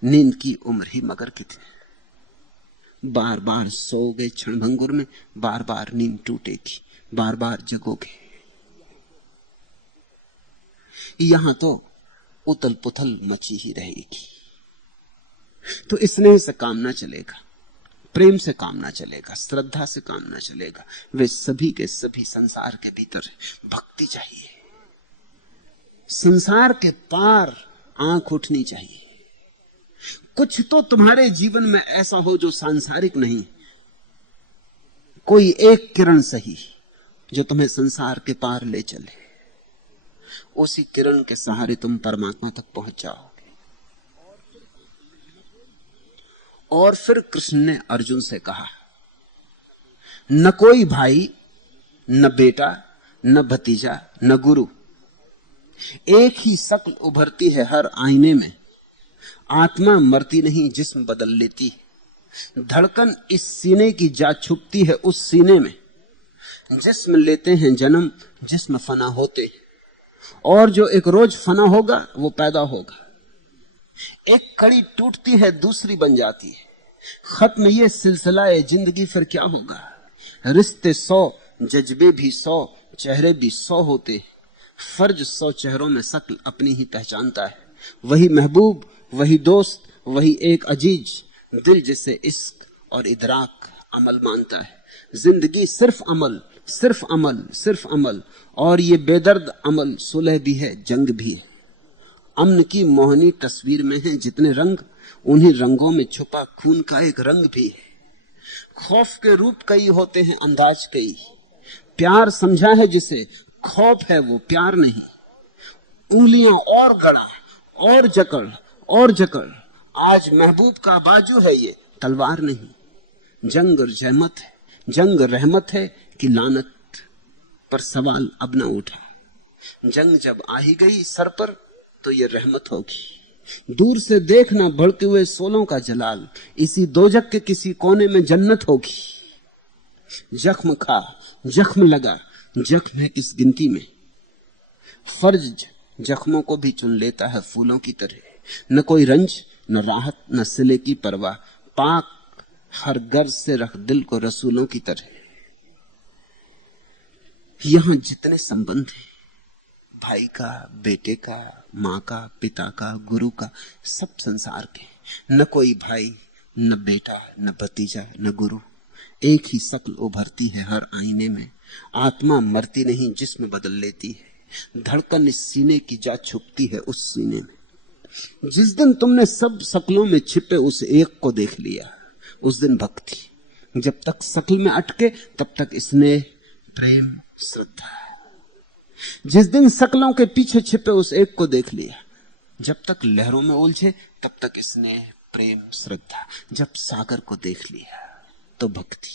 नींद की उम्र ही मगर कितनी। बार बार सोओगे क्षणभंगुर में, बार बार नींद टूटेगी, बार बार जगोगे। यहां तो उथल पुथल मची ही रहेगी। तो स्नेह से काम ना चलेगा, प्रेम से काम ना चलेगा, श्रद्धा से काम ना चलेगा। वे सभी के सभी संसार के भीतर भक्ति चाहिए। संसार के पार आंख उठनी चाहिए। कुछ तो तुम्हारे जीवन में ऐसा हो जो सांसारिक नहीं, कोई एक किरण सही जो तुम्हें संसार के पार ले चले। उसी किरण के सहारे तुम परमात्मा तक पहुंच जाओगे। और फिर कृष्ण ने अर्जुन से कहा, न कोई भाई, न बेटा, न भतीजा, न गुरु, एक ही शक्ल उभरती है हर आईने में, आत्मा मरती नहीं जिस्म बदल लेती, धड़कन इस सीने की जा छुपती है उस सीने में, जिस्म लेते हैं जन्म, जिस्म फना होते, और जो एक रोज फना होगा वो पैदा होगा। एक कड़ी टूटती है दूसरी बन जाती है, खत्म ये सिलसिला है जिंदगी, फिर क्या होगा। रिश्ते 100, जज्बे भी 100, चेहरे भी 100 होते, फर्ज 100 चेहरों में शक्ल अपनी ही पहचानता है। वही महबूब वही दोस्त, वही एक अजीज, दिल जिसे इश्क और इदराक अमल मानता है। जिंदगी सिर्फ अमल, सिर्फ अमल, सिर्फ अमल, और ये बेदर्द अमल सुलह भी है, जंग भी है। अमन की मोहनी तस्वीर में है जितने रंग, उन्हीं रंगों में छुपा खून का एक रंग भी है। खौफ के रूप कई होते हैं, अंदाज कई। प्यार समझा है जिसे, खौफ है वो प्यार नहीं। उंगलियां और गड़ा और जकड़ और जकड़, आज महबूब का बाजू है ये, तलवार नहीं। जंग रहमत है, जंग रहमत है कि लानत, पर सवाल अब न उठा। जंग जब आ ही गई सर पर तो ये रहमत होगी। दूर से देखना बढ़ते हुए सोलों का जलाल, इसी दोजक के किसी कोने में जन्नत होगी। जख्म खा, जख्म लगा, जख्म है किस गिनती में। फर्ज जख्मों को भी चुन लेता है फूलों की तरह। न कोई रंज, न राहत, न सिले की परवाह, पाक हर गर्ज से रख दिल को रसूलों की तरह। यहां जितने संबंध हैं, भाई का, बेटे का, माँ का, पिता का, गुरु का, सब संसार के। न कोई भाई, न बेटा, न भतीजा, न गुरु। एक ही शक्ल उभरती है हर आईने में। आत्मा मरती नहीं, जिस्म बदल लेती है। धड़कन इस सीने की जा छुपती है उस सीने में। जिस दिन तुमने सब शक्लों में छिपे उस एक को देख लिया, उस दिन भक्ति। जब तक शक्ल में अटके तब तक स्नेह, प्रेम, श्रद्धा। जिस दिन शक्लों के पीछे छिपे उस एक को देख लिया, जब तक लहरों में उलझे तब तक स्नेह, प्रेम, श्रद्धा। जब सागर को देख लिया तो भक्ति।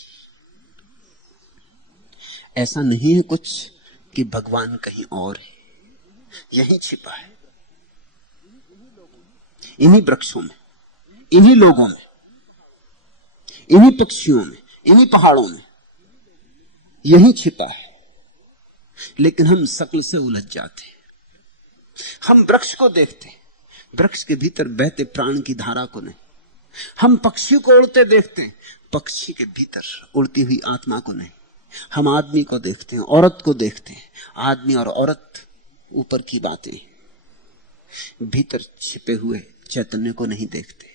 ऐसा नहीं है कुछ कि भगवान कहीं और है, यहीं छिपा है, इन्हीं वृक्षों में, इन्हीं लोगों में, इन्हीं पक्षियों में, इन्हीं पहाड़ों में, यहीं छिपा है। लेकिन हम शक्ल से उलझ जाते हैं। हम वृक्ष को देखते, वृक्ष के भीतर बहते प्राण की धारा को नहीं। हम पक्षी को उड़ते देखते हैं, पक्षी के भीतर उड़ती हुई आत्मा को नहीं। हम आदमी को देखते हैं, औरत को देखते हैं, आदमी और औरत ऊपर की बातें, भीतर छिपे हुए चैतन्य को नहीं देखते।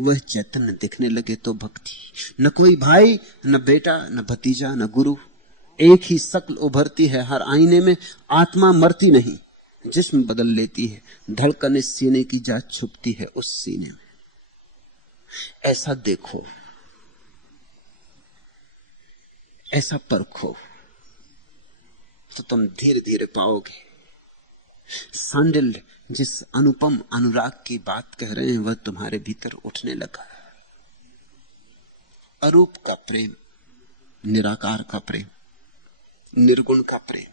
वह चैतन्य दिखने लगे तो भक्ति। न कोई भाई, न बेटा, न भतीजा, न गुरु। एक ही शक्ल उभरती है हर आईने में। आत्मा मरती नहीं, जिस्म बदल लेती है। धड़कन इस सीने की जा छुपती है उस सीने में। ऐसा देखो, ऐसा परखो, तो तुम धीरे धीरे पाओगे। सांडिल जिस अनुपम अनुराग की बात कह रहे हैं वह तुम्हारे भीतर उठने लगा। अरूप का प्रेम, निराकार का प्रेम, निर्गुण का प्रेम।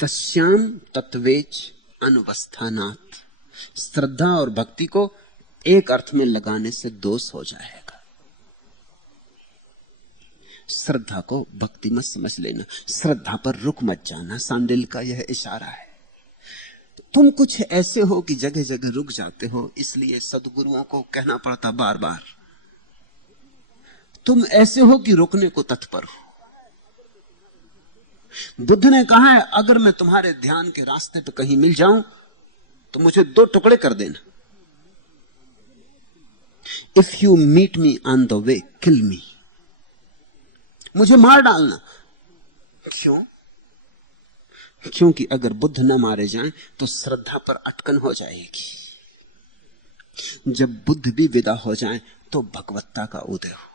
तस्याम तत्वेच अनुवस्थानात्। श्रद्धा और भक्ति को एक अर्थ में लगाने से दोष हो जाएगा। श्रद्धा को भक्ति मत समझ लेना, श्रद्धा पर रुक मत जाना। सांडिल का यह इशारा है। तुम कुछ ऐसे हो कि जगह जगह रुक जाते हो, इसलिए सद्गुरुओं को कहना पड़ता बार बार। तुम ऐसे हो कि रुकने को तत्पर हो। बुद्ध ने कहा है, अगर मैं तुम्हारे ध्यान के रास्ते पे कहीं मिल जाऊं तो मुझे 2 टुकड़े कर देना। If you meet me on the way, kill me. मुझे मार डालना। क्यों? क्योंकि अगर बुद्ध न मारे जाएं तो श्रद्धा पर अटकन हो जाएगी। जब बुद्ध भी विदा हो जाएं तो भगवत्ता का उदय हो।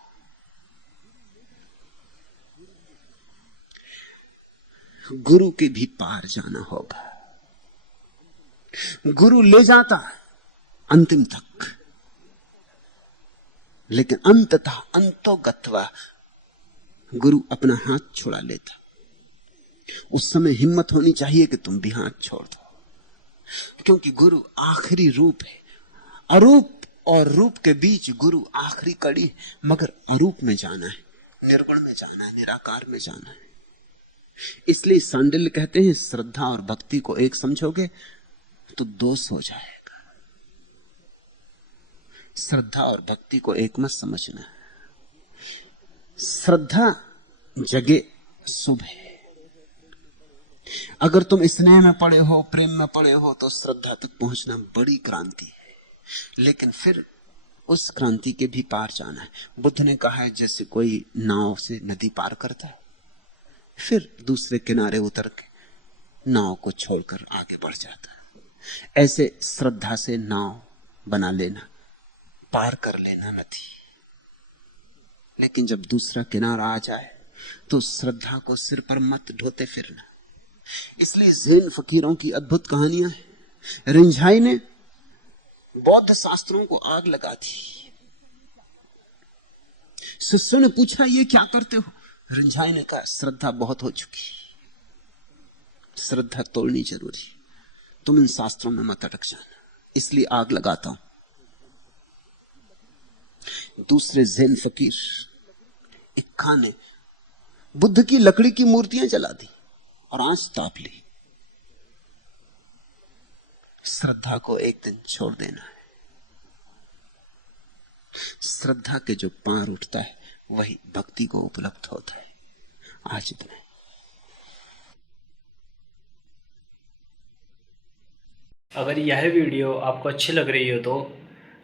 गुरु के भी पार जाना होगा। गुरु ले जाता अंतिम तक, लेकिन अंततः अंतोगत्वा गुरु अपना हाथ छुड़ा लेता। उस समय हिम्मत होनी चाहिए कि तुम भी हाथ छोड़ दो, क्योंकि गुरु आखिरी रूप है। अरूप और रूप के बीच गुरु आखिरी कड़ी है। मगर अरूप में जाना है, निर्गुण में जाना है, निराकार में जाना है। इसलिए सांडिल्य कहते हैं, श्रद्धा और भक्ति को एक समझोगे तो दोष हो जाएगा। श्रद्धा और भक्ति को एक मत समझना। श्रद्धा जगे शुभ है, अगर तुम स्नेह में पड़े हो, प्रेम में पड़े हो, तो श्रद्धा तक पहुंचना बड़ी क्रांति है। लेकिन फिर उस क्रांति के भी पार जाना है। बुद्ध ने कहा है जैसे कोई नाव से नदी पार करता है, फिर दूसरे किनारे उतर के नाव को छोड़कर आगे बढ़ जाता है। ऐसे श्रद्धा से नाव बना लेना, पार कर लेना नदी। लेकिन जब दूसरा किनारा आ जाए तो श्रद्धा को सिर पर मत ढोते फिरना। इसलिए ज़ेन फकीरों की अद्भुत कहानियां हैं। रिंझाई ने बौद्ध शास्त्रों को आग लगा दी। शिष्यों ने पूछा ये क्या करते हो? रिंझाई ने कहा श्रद्धा बहुत हो चुकी, श्रद्धा तोड़नी जरूरी, तुम इन शास्त्रों में मत अटक जाना, इसलिए आग लगाता हूं। दूसरे ज़ेन फकीर इक्का ने बुद्ध की लकड़ी की मूर्तियां जला दी और आंच ताप ली। श्रद्धा को एक दिन छोड़ देना है। श्रद्धा के जो पार उठता है वही भक्ति को उपलब्ध होता है। आज इतना। अगर यह वीडियो आपको अच्छी लग रही हो तो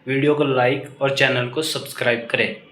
वीडियो को लाइक और चैनल को सब्सक्राइब करें।